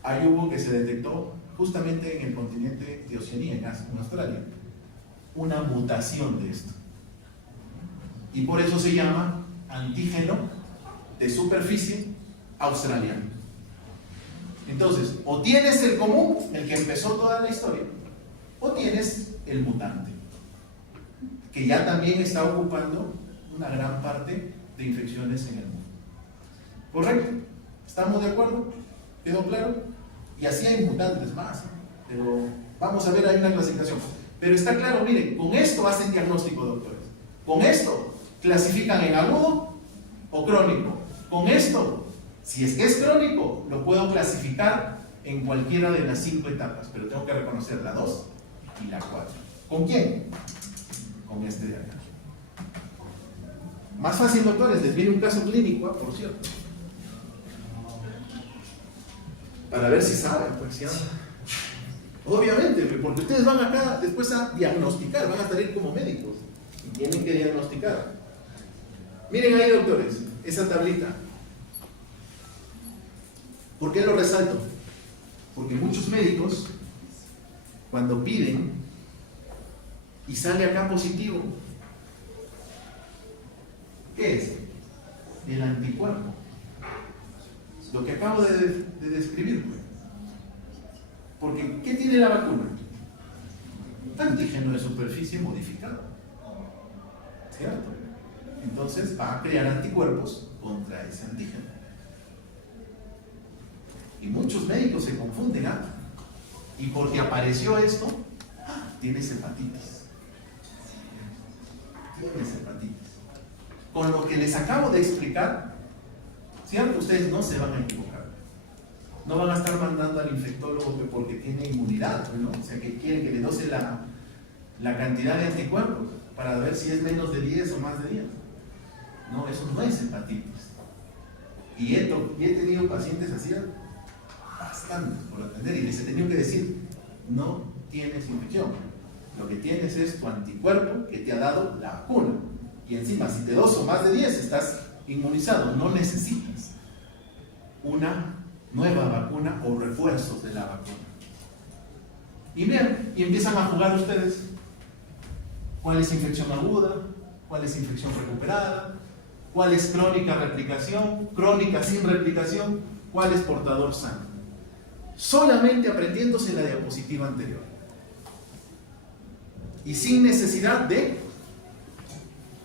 hay hubo que se detectó justamente en el continente de Oceanía, en Australia, una mutación de esto. Y por eso se llama antígeno de superficie australiano. Entonces, o tienes el común, el que empezó toda la historia, o tienes el mutante. que ya también está ocupando una gran parte de infecciones en el mundo. ¿Correcto? ¿Estamos de acuerdo? ¿Quedó claro? Y así hay mutantes más, ¿eh? Pero vamos a ver ahí una clasificación. Pero está claro, miren, con esto hacen diagnóstico, doctores. Con esto clasifican en agudo o crónico. Con esto, si es que es crónico, lo puedo clasificar en cualquiera de las 5 etapas, pero tengo que reconocer la 2 y la 4. ¿Con quién? Con este de acá. Más fácil, doctores, les viene un caso clínico, por cierto. Para ver si saben, pues ya. Obviamente, porque ustedes van acá después a diagnosticar, van a salir como médicos y tienen que diagnosticar. Miren ahí, doctores, esa tablita. ¿Por qué lo resalto? Porque muchos médicos, cuando piden y sale acá positivo, ¿qué es? El anticuerpo. Lo que acabo de describir. Porque, ¿qué tiene la vacuna? Antígeno de superficie modificado. ¿Cierto? Entonces va a crear anticuerpos contra ese antígeno. Y muchos médicos se confunden, ¿ah? Y porque apareció esto, tienes hepatitis. Tienes hepatitis. Con lo que les acabo de explicar, ¿cierto? Ustedes no se van a equivocar. No van a estar mandando al infectólogo porque tiene inmunidad, ¿no? O sea, que quieren que le dose la cantidad de anticuerpos para ver si es menos de 10 o más de 10. No, eso no es hepatitis. Y he tenido pacientes así, bastantes por atender, y les he tenido que decir, no tienes infección. Lo que tienes es tu anticuerpo que te ha dado la vacuna. Y encima, si te doso más de 10, estás inmunizado. No necesitas una nueva vacuna o refuerzos de la vacuna. Y vean, y empiezan a jugar ustedes. ¿Cuál es infección aguda? ¿Cuál es infección recuperada? ¿Cuál es crónica replicación? ¿Crónica sin replicación? ¿Cuál es portador sano? Solamente aprendiéndose la diapositiva anterior. Y sin necesidad de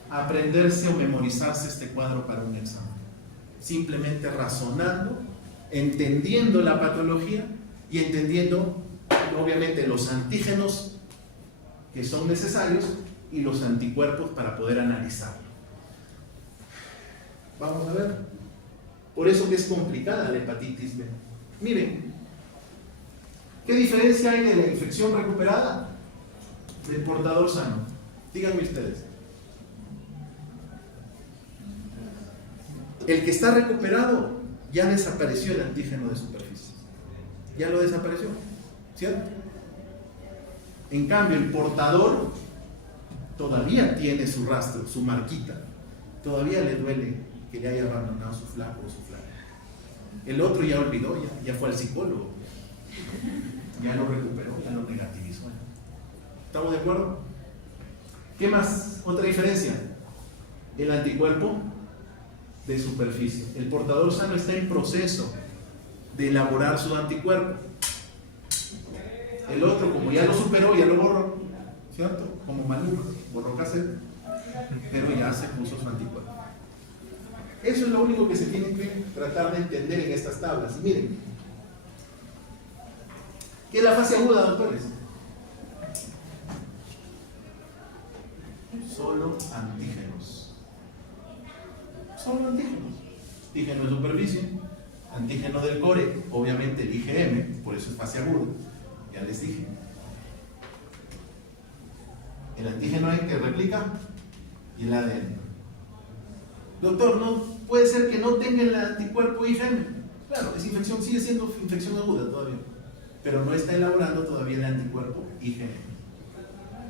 aprenderse o memorizarse este cuadro para un examen. Simplemente razonando, entendiendo la patología y entendiendo, obviamente, los antígenos que son necesarios y los anticuerpos para poder analizarlo. Vamos a ver. Por eso que es complicada la hepatitis B. Miren, ¿qué diferencia hay de la infección recuperada del portador sano? Díganme ustedes. El que está recuperado ya desapareció el antígeno de superficie. Ya lo desapareció, ¿cierto? En cambio, el portador todavía tiene su rastro, su marquita. Todavía le duele que le haya abandonado su flaco o su flaca. El otro ya olvidó, ya fue al psicólogo. Ya lo recuperó, ya lo negativizó. ¿Estamos de acuerdo? ¿Qué más? Otra diferencia. El anticuerpo de superficie. El portador sano está en proceso de elaborar su anticuerpo. El otro, como ya lo superó, ya lo borró, ¿cierto? Como Maluma, borró cassette, pero ya se puso su anticuerpo. Eso es lo único que se tiene que tratar de entender en estas tablas. Y miren, ¿qué es la fase aguda, doctores? Solo antígenos. Solo antígenos. Antígeno de superficie, antígeno del core, obviamente el IgM, por eso es fase aguda. Ya les dije. El antígeno que replica y el ADN. Doctor, ¿no puede ser que no tenga el anticuerpo IgM? Claro, es infección, sigue siendo infección aguda todavía, pero no está elaborando todavía el anticuerpo IgM.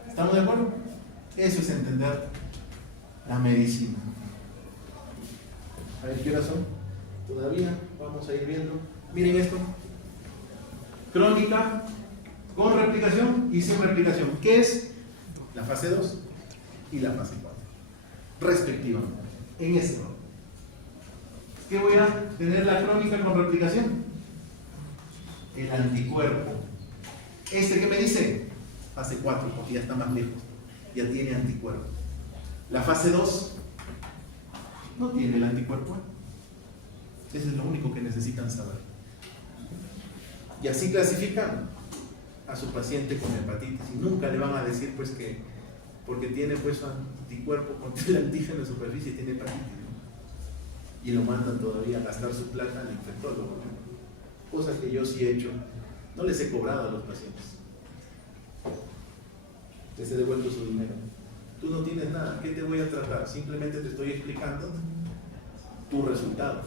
¿Estamos de acuerdo? Eso es entender la medicina. A ver, ¿qué horas son? Todavía vamos a ir viendo. Miren esto. Crónica, con replicación y sin replicación. ¿Qué es? La fase 2 y la fase 4, respectivamente. En ese orden. ¿Qué voy a tener la crónica con replicación? El anticuerpo. ¿Este qué me dice? Fase 4, porque ya está más lejos. ya tiene anticuerpo. La fase 2 no tiene el anticuerpo. Eso es lo único que necesitan saber. Y así clasifican a su paciente con hepatitis y nunca le van a decir pues que porque tiene pues anticuerpo contra el antígeno de superficie tiene hepatitis, ¿no? Y lo mandan todavía a gastar su plata al infectólogo, ¿no? Cosa que yo sí he hecho, no les he cobrado a los pacientes, les he devuelto su dinero. Tú no tienes nada, ¿qué te voy a tratar? Simplemente te estoy explicando tus resultados.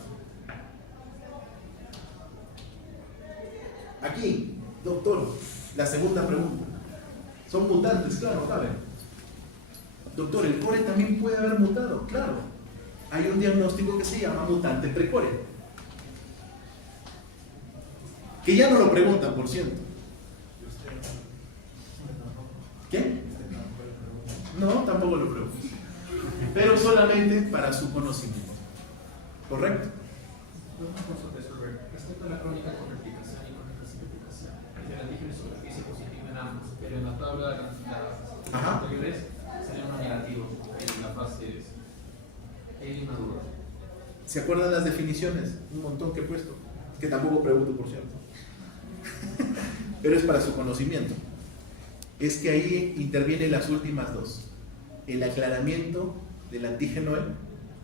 Aquí, doctor, la segunda pregunta. ¿Son mutantes? Claro, cabe. Doctor, ¿el core también puede haber mutado? Claro. Hay un diagnóstico que se llama mutante precore. Que ya no lo preguntan, por cierto. ¿Qué? No, tampoco lo preguntan. Pero solamente para su conocimiento. ¿Correcto? Respecto a la crónica con replicación y con replicación, el antígeno y superficie positivo en ambos, pero en la tabla de las anteriores sería uno negativo en la fase. Hay una duda. ¿Se acuerdan las definiciones? Un montón que he puesto, que tampoco pregunto, por cierto. Pero es para su conocimiento. Es que ahí intervienen las últimas dos: el aclaramiento del antígeno E,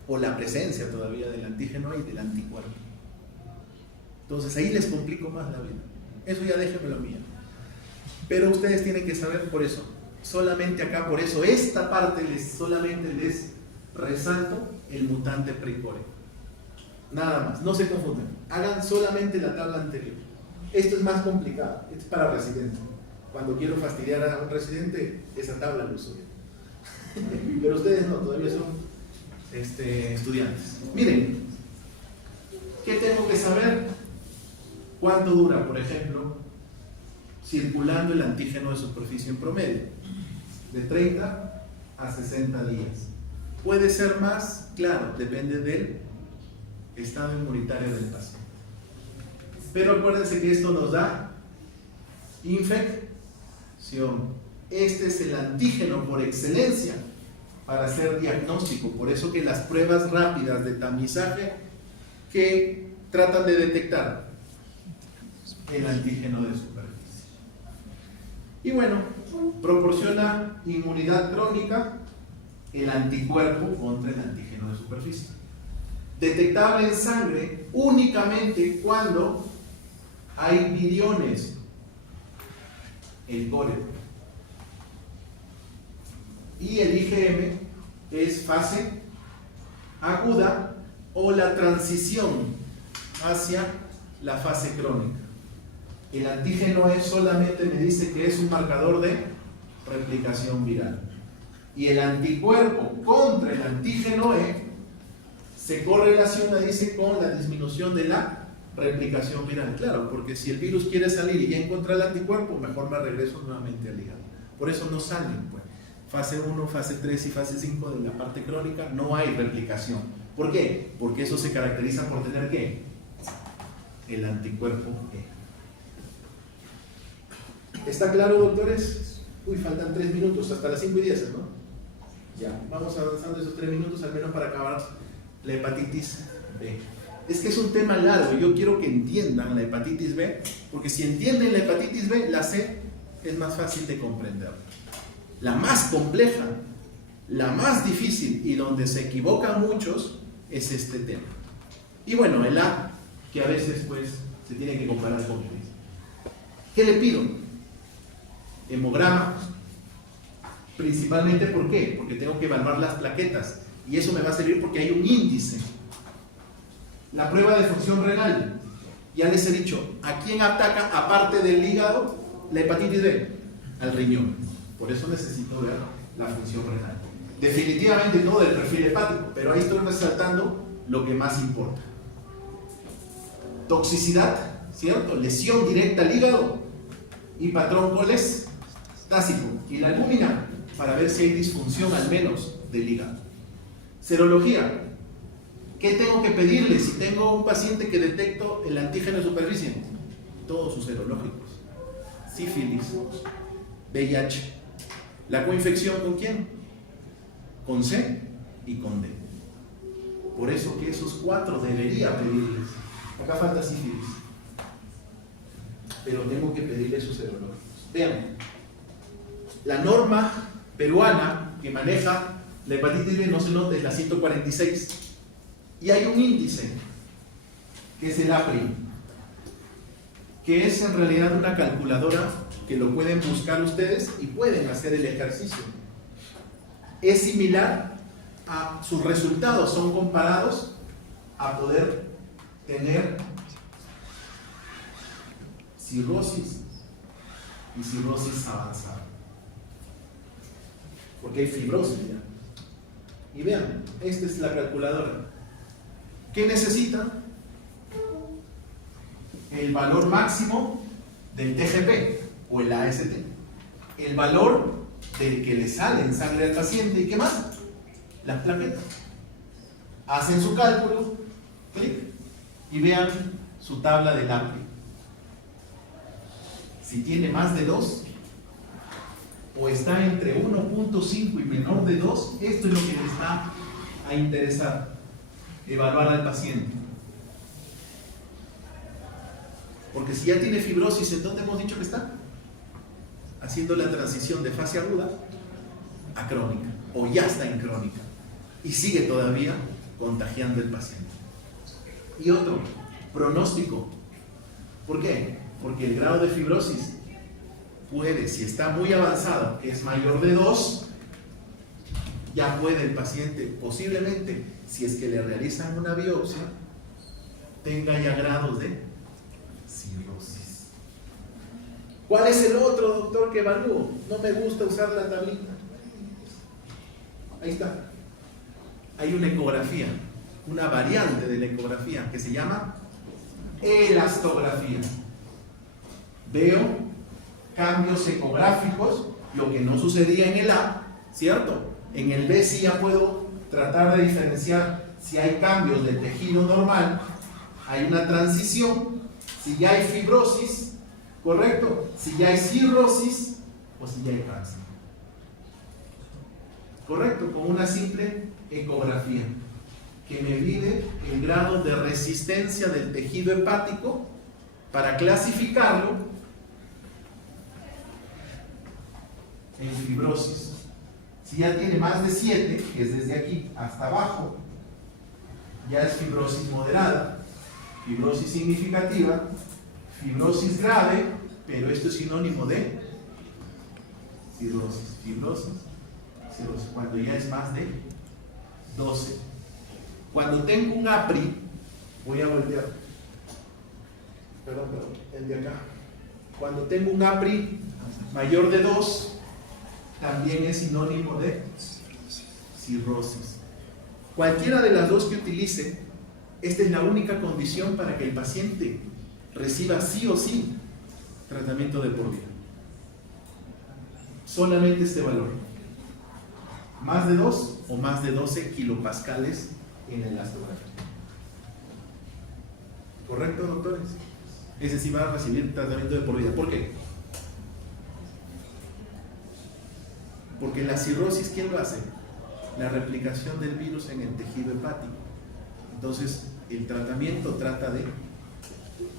o la presencia todavía del antígeno E y del anticuerpo. Entonces ahí les complico más la vida. Eso ya déjenmelo a mí. Pero ustedes tienen que saber, por eso, solamente acá, por eso, esta parte solamente les resalto el mutante precore. Nada más, no se confundan. Hagan solamente la tabla anterior. Esto es más complicado, es para residente. Cuando quiero fastidiar a un residente, esa tabla lo uso bien. Pero ustedes no, todavía son estudiantes. Miren, ¿qué tengo que saber? ¿Cuánto dura, por ejemplo, circulando el antígeno de superficie en promedio? De 30 a 60 días. ¿Puede ser más? Claro, depende del estado inmunitario del paciente. Pero acuérdense que esto nos da infección. Este es el antígeno por excelencia para hacer diagnóstico. Por eso que las pruebas rápidas de tamizaje que tratan de detectar el antígeno de superficie. Y bueno, proporciona inmunidad crónica el anticuerpo contra el antígeno de superficie. Detectable en sangre únicamente cuando hay viriones, el core. Y el IgM es fase aguda o la transición hacia la fase crónica. El antígeno E solamente me dice que es un marcador de replicación viral. Y el anticuerpo contra el antígeno E se correlaciona, dice, con la disminución de la replicación viral. Claro, porque si el virus quiere salir y ya encuentra el anticuerpo, mejor me regreso nuevamente al hígado. Por eso no salen, pues. Fase 1, fase 3 y fase 5 de la parte crónica no hay replicación. ¿Por qué? Porque eso se caracteriza por tener ¿qué? El anticuerpo E. ¿Está claro, doctores? Uy, faltan 3 minutos, hasta las 5:10, ¿no? Ya, vamos avanzando esos 3 minutos al menos para acabar la hepatitis B. Es que es un tema largo, yo quiero que entiendan la hepatitis B, porque si entienden la hepatitis B, la C es más fácil de comprender. La más compleja, la más difícil y donde se equivocan muchos es este tema. Y bueno, el A, que a veces pues se tiene que comparar con B. ¿Qué le pido? Hemograma, principalmente ¿por qué? Porque tengo que evaluar las plaquetas y eso me va a servir porque hay un índice. La prueba de función renal, ya les he dicho, ¿a quién ataca aparte del hígado la hepatitis B? Al riñón. Por eso necesito ver la función renal. Definitivamente no del perfil hepático, pero ahí estoy resaltando lo que más importa. Toxicidad, ¿cierto? Lesión directa al hígado y patrón colestásico. Y la albúmina, para ver si hay disfunción al menos del hígado. Serología. ¿Qué tengo que pedirle si tengo un paciente que detecto el antígeno de superficie? Todos sus serológicos. Sífilis, VIH, ¿La coinfección con quién? Con C y con D. Por eso que esos 4 debería pedirles. Acá falta sífilis, pero tengo que pedirles sus serológicos. Vean, la norma peruana que maneja la hepatitis B, no se nota, es la 146. Y hay un índice, que es el APRI, que es en realidad una calculadora que lo pueden buscar ustedes y pueden hacer el ejercicio. Es similar a sus resultados, son comparados a poder tener cirrosis y cirrosis avanzada, porque hay fibrosis ya. Y vean, esta es la calculadora. ¿Qué necesita? El valor máximo del TGP o el AST, el valor del que le sale en sangre al paciente, ¿y qué más? Las plaquetas. Hacen su cálculo, clic, y vean su tabla del APRI. Si tiene más de 2 o está entre 1.5 y menor de 2, esto es lo que les va a interesar, evaluar al paciente. Porque si ya tiene fibrosis, ¿en dónde hemos dicho que está? Haciendo la transición de fase aguda a crónica, o ya está en crónica, y sigue todavía contagiando el paciente. Y otro, pronóstico. ¿Por qué? Porque el grado de fibrosis puede, si está muy avanzado, que es mayor de 2, ya puede el paciente, posiblemente, si es que le realizan una biopsia, tenga ya grados de cirrosis. ¿Cuál es el otro, doctor, que evalúo? No me gusta usar la tablita. Ahí está. Hay una ecografía, una variante de la ecografía que se llama elastografía. Veo cambios ecográficos, lo que no sucedía en el A, ¿cierto? En el B sí ya puedo tratar de diferenciar si hay cambios del tejido normal, hay una transición, si ya hay fibrosis, ¿correcto? Si ya hay cirrosis o si ya hay cáncer. ¿Correcto? Con una simple ecografía que me mide el grado de resistencia del tejido hepático para clasificarlo en fibrosis. Si ya tiene más de 7, que es desde aquí hasta abajo, ya es fibrosis moderada, fibrosis significativa, fibrosis grave, pero esto es sinónimo de cirrosis, cirrosis, cirrosis, cuando ya es más de 12. Cuando tengo un APRI, voy a voltear, perdón, el de acá. Cuando tengo un APRI mayor de 2, también es sinónimo de cirrosis. Cualquiera de las dos que utilice, esta es la única condición para que el paciente reciba sí o sí tratamiento de por vida. Solamente este valor. Más de 2 o más de 12 kilopascales en la elastografía. ¿Correcto, doctores? Ese sí va a recibir tratamiento de por vida. ¿Por qué? Porque la cirrosis, ¿quién lo hace? La replicación del virus en el tejido hepático. Entonces, el tratamiento trata de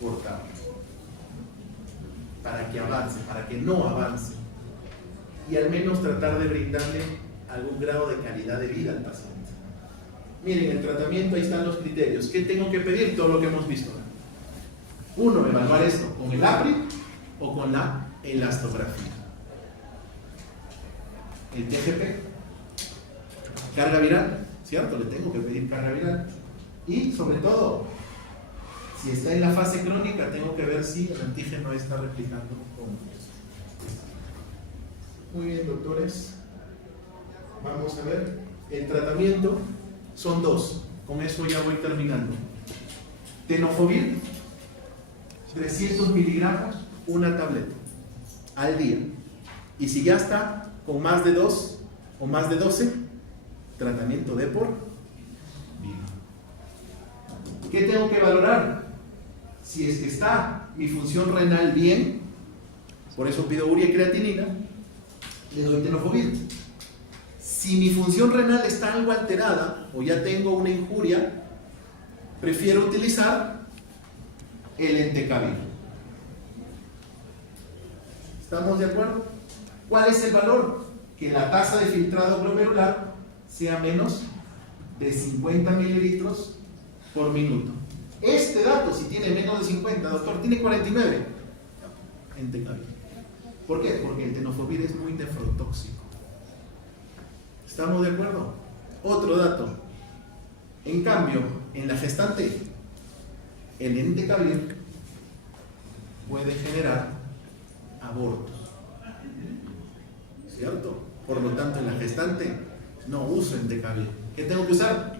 cortarlo para que avance, para que no avance, y al menos tratar de brindarle algún grado de calidad de vida al paciente. Miren, el tratamiento, ahí están los criterios. ¿Qué tengo que pedir? Todo lo que hemos visto. 1, evaluar esto con el APRI o con la elastografía. El TGP, carga viral, ¿cierto? Le tengo que pedir carga viral. Y sobre todo, si está en la fase crónica, tengo que ver si el antígeno está replicando con. Muy bien, doctores. Vamos a ver. El tratamiento son 2. Con eso ya voy terminando. Tenofovir, 300 miligramos, una tableta al día. Y si ya está con más de 2 o más de 12, tratamiento de por vida. ¿Qué tengo que valorar? Si es que está mi función renal bien, por eso pido urea y creatinina, le doy tenofovir. Si mi función renal está algo alterada o ya tengo una injuria, prefiero utilizar el entecavir. ¿Estamos de acuerdo? ¿Cuál es el valor? Que la tasa de filtrado glomerular sea menos de 50 mililitros por minuto. Este dato, si tiene menos de 50, doctor, tiene 49, entecavir. ¿Por qué? Porque el tenofovir es muy nefrotóxico. ¿Estamos de acuerdo? Otro dato. En cambio, en la gestante, el entecavir puede generar abortos. ¿Cierto? Por lo tanto, en la gestante no uso entecavir. ¿Qué tengo que usar?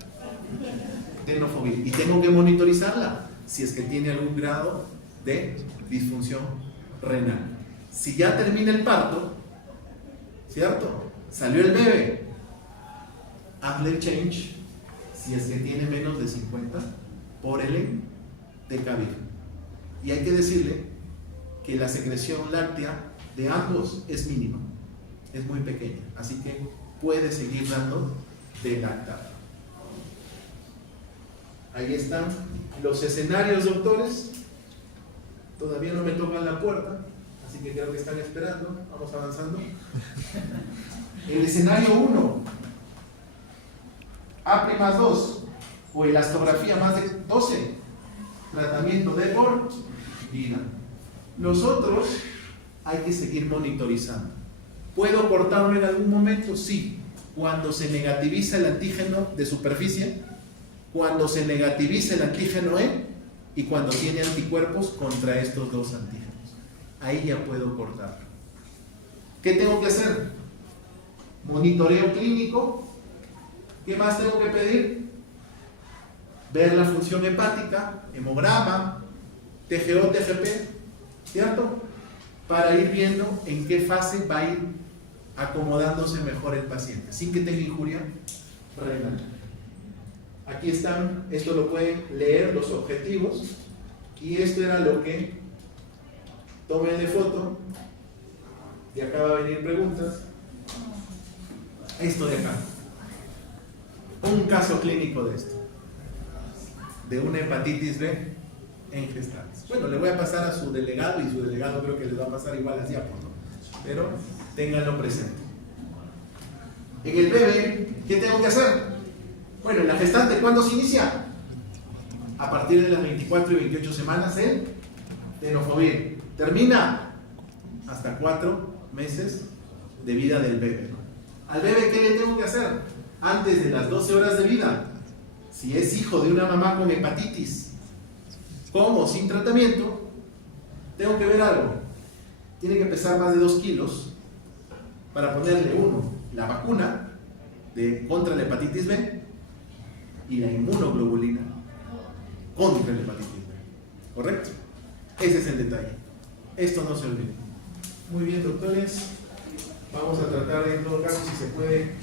Tenofovir. Y tengo que monitorizarla si es que tiene algún grado de disfunción renal. Si ya termina el parto, ¿cierto? Salió el bebé, hazle el change si es que tiene menos de 50 por el entecavir. Y hay que decirle que la secreción láctea de ambos es mínima, es muy pequeña, así que puede seguir dando de lactar. Ahí están los escenarios, doctores. Todavía no me tocan la puerta, así que creo que están esperando. Vamos avanzando. El escenario 1, A'2 o elastografía más de 12, tratamiento de por vida. Los otros hay que seguir monitorizando. ¿Puedo cortarlo en algún momento? Sí. Cuando se negativiza el antígeno de superficie, cuando se negativiza el antígeno E y cuando tiene anticuerpos contra estos dos antígenos. Ahí ya puedo cortarlo. ¿Qué tengo que hacer? Monitoreo clínico. ¿Qué más tengo que pedir? Ver la función hepática, hemograma, TGO, TGP, ¿cierto? Para ir viendo en qué fase va a ir acomodándose mejor el paciente, sin que tenga injuria renal. Aquí están, esto lo pueden leer, los objetivos, y esto era lo que tomen de foto, y acá va a venir preguntas. Esto de acá, un caso clínico de esto, de una hepatitis B en gestantes. Bueno, le voy a pasar a su delegado, y su delegado creo que les va a pasar igual las diapos, ¿no? Pero ténganlo presente. En el bebé, ¿qué tengo que hacer? Bueno, en la gestante, ¿cuándo se inicia? A partir de las 24 y 28 semanas el tenofovir. Termina hasta 4 meses de vida del bebé, ¿no? Al bebé, ¿qué le tengo que hacer? Antes de las 12 horas de vida, si es hijo de una mamá con hepatitis, con o sin tratamiento, tengo que ver algo. Tiene que pesar más de 2 kilos para ponerle la vacuna contra la hepatitis B y la inmunoglobulina contra la hepatitis B. ¿Correcto? Ese es el detalle. Esto no se olvide. Muy bien, doctores. Vamos a tratar en todo caso si se puede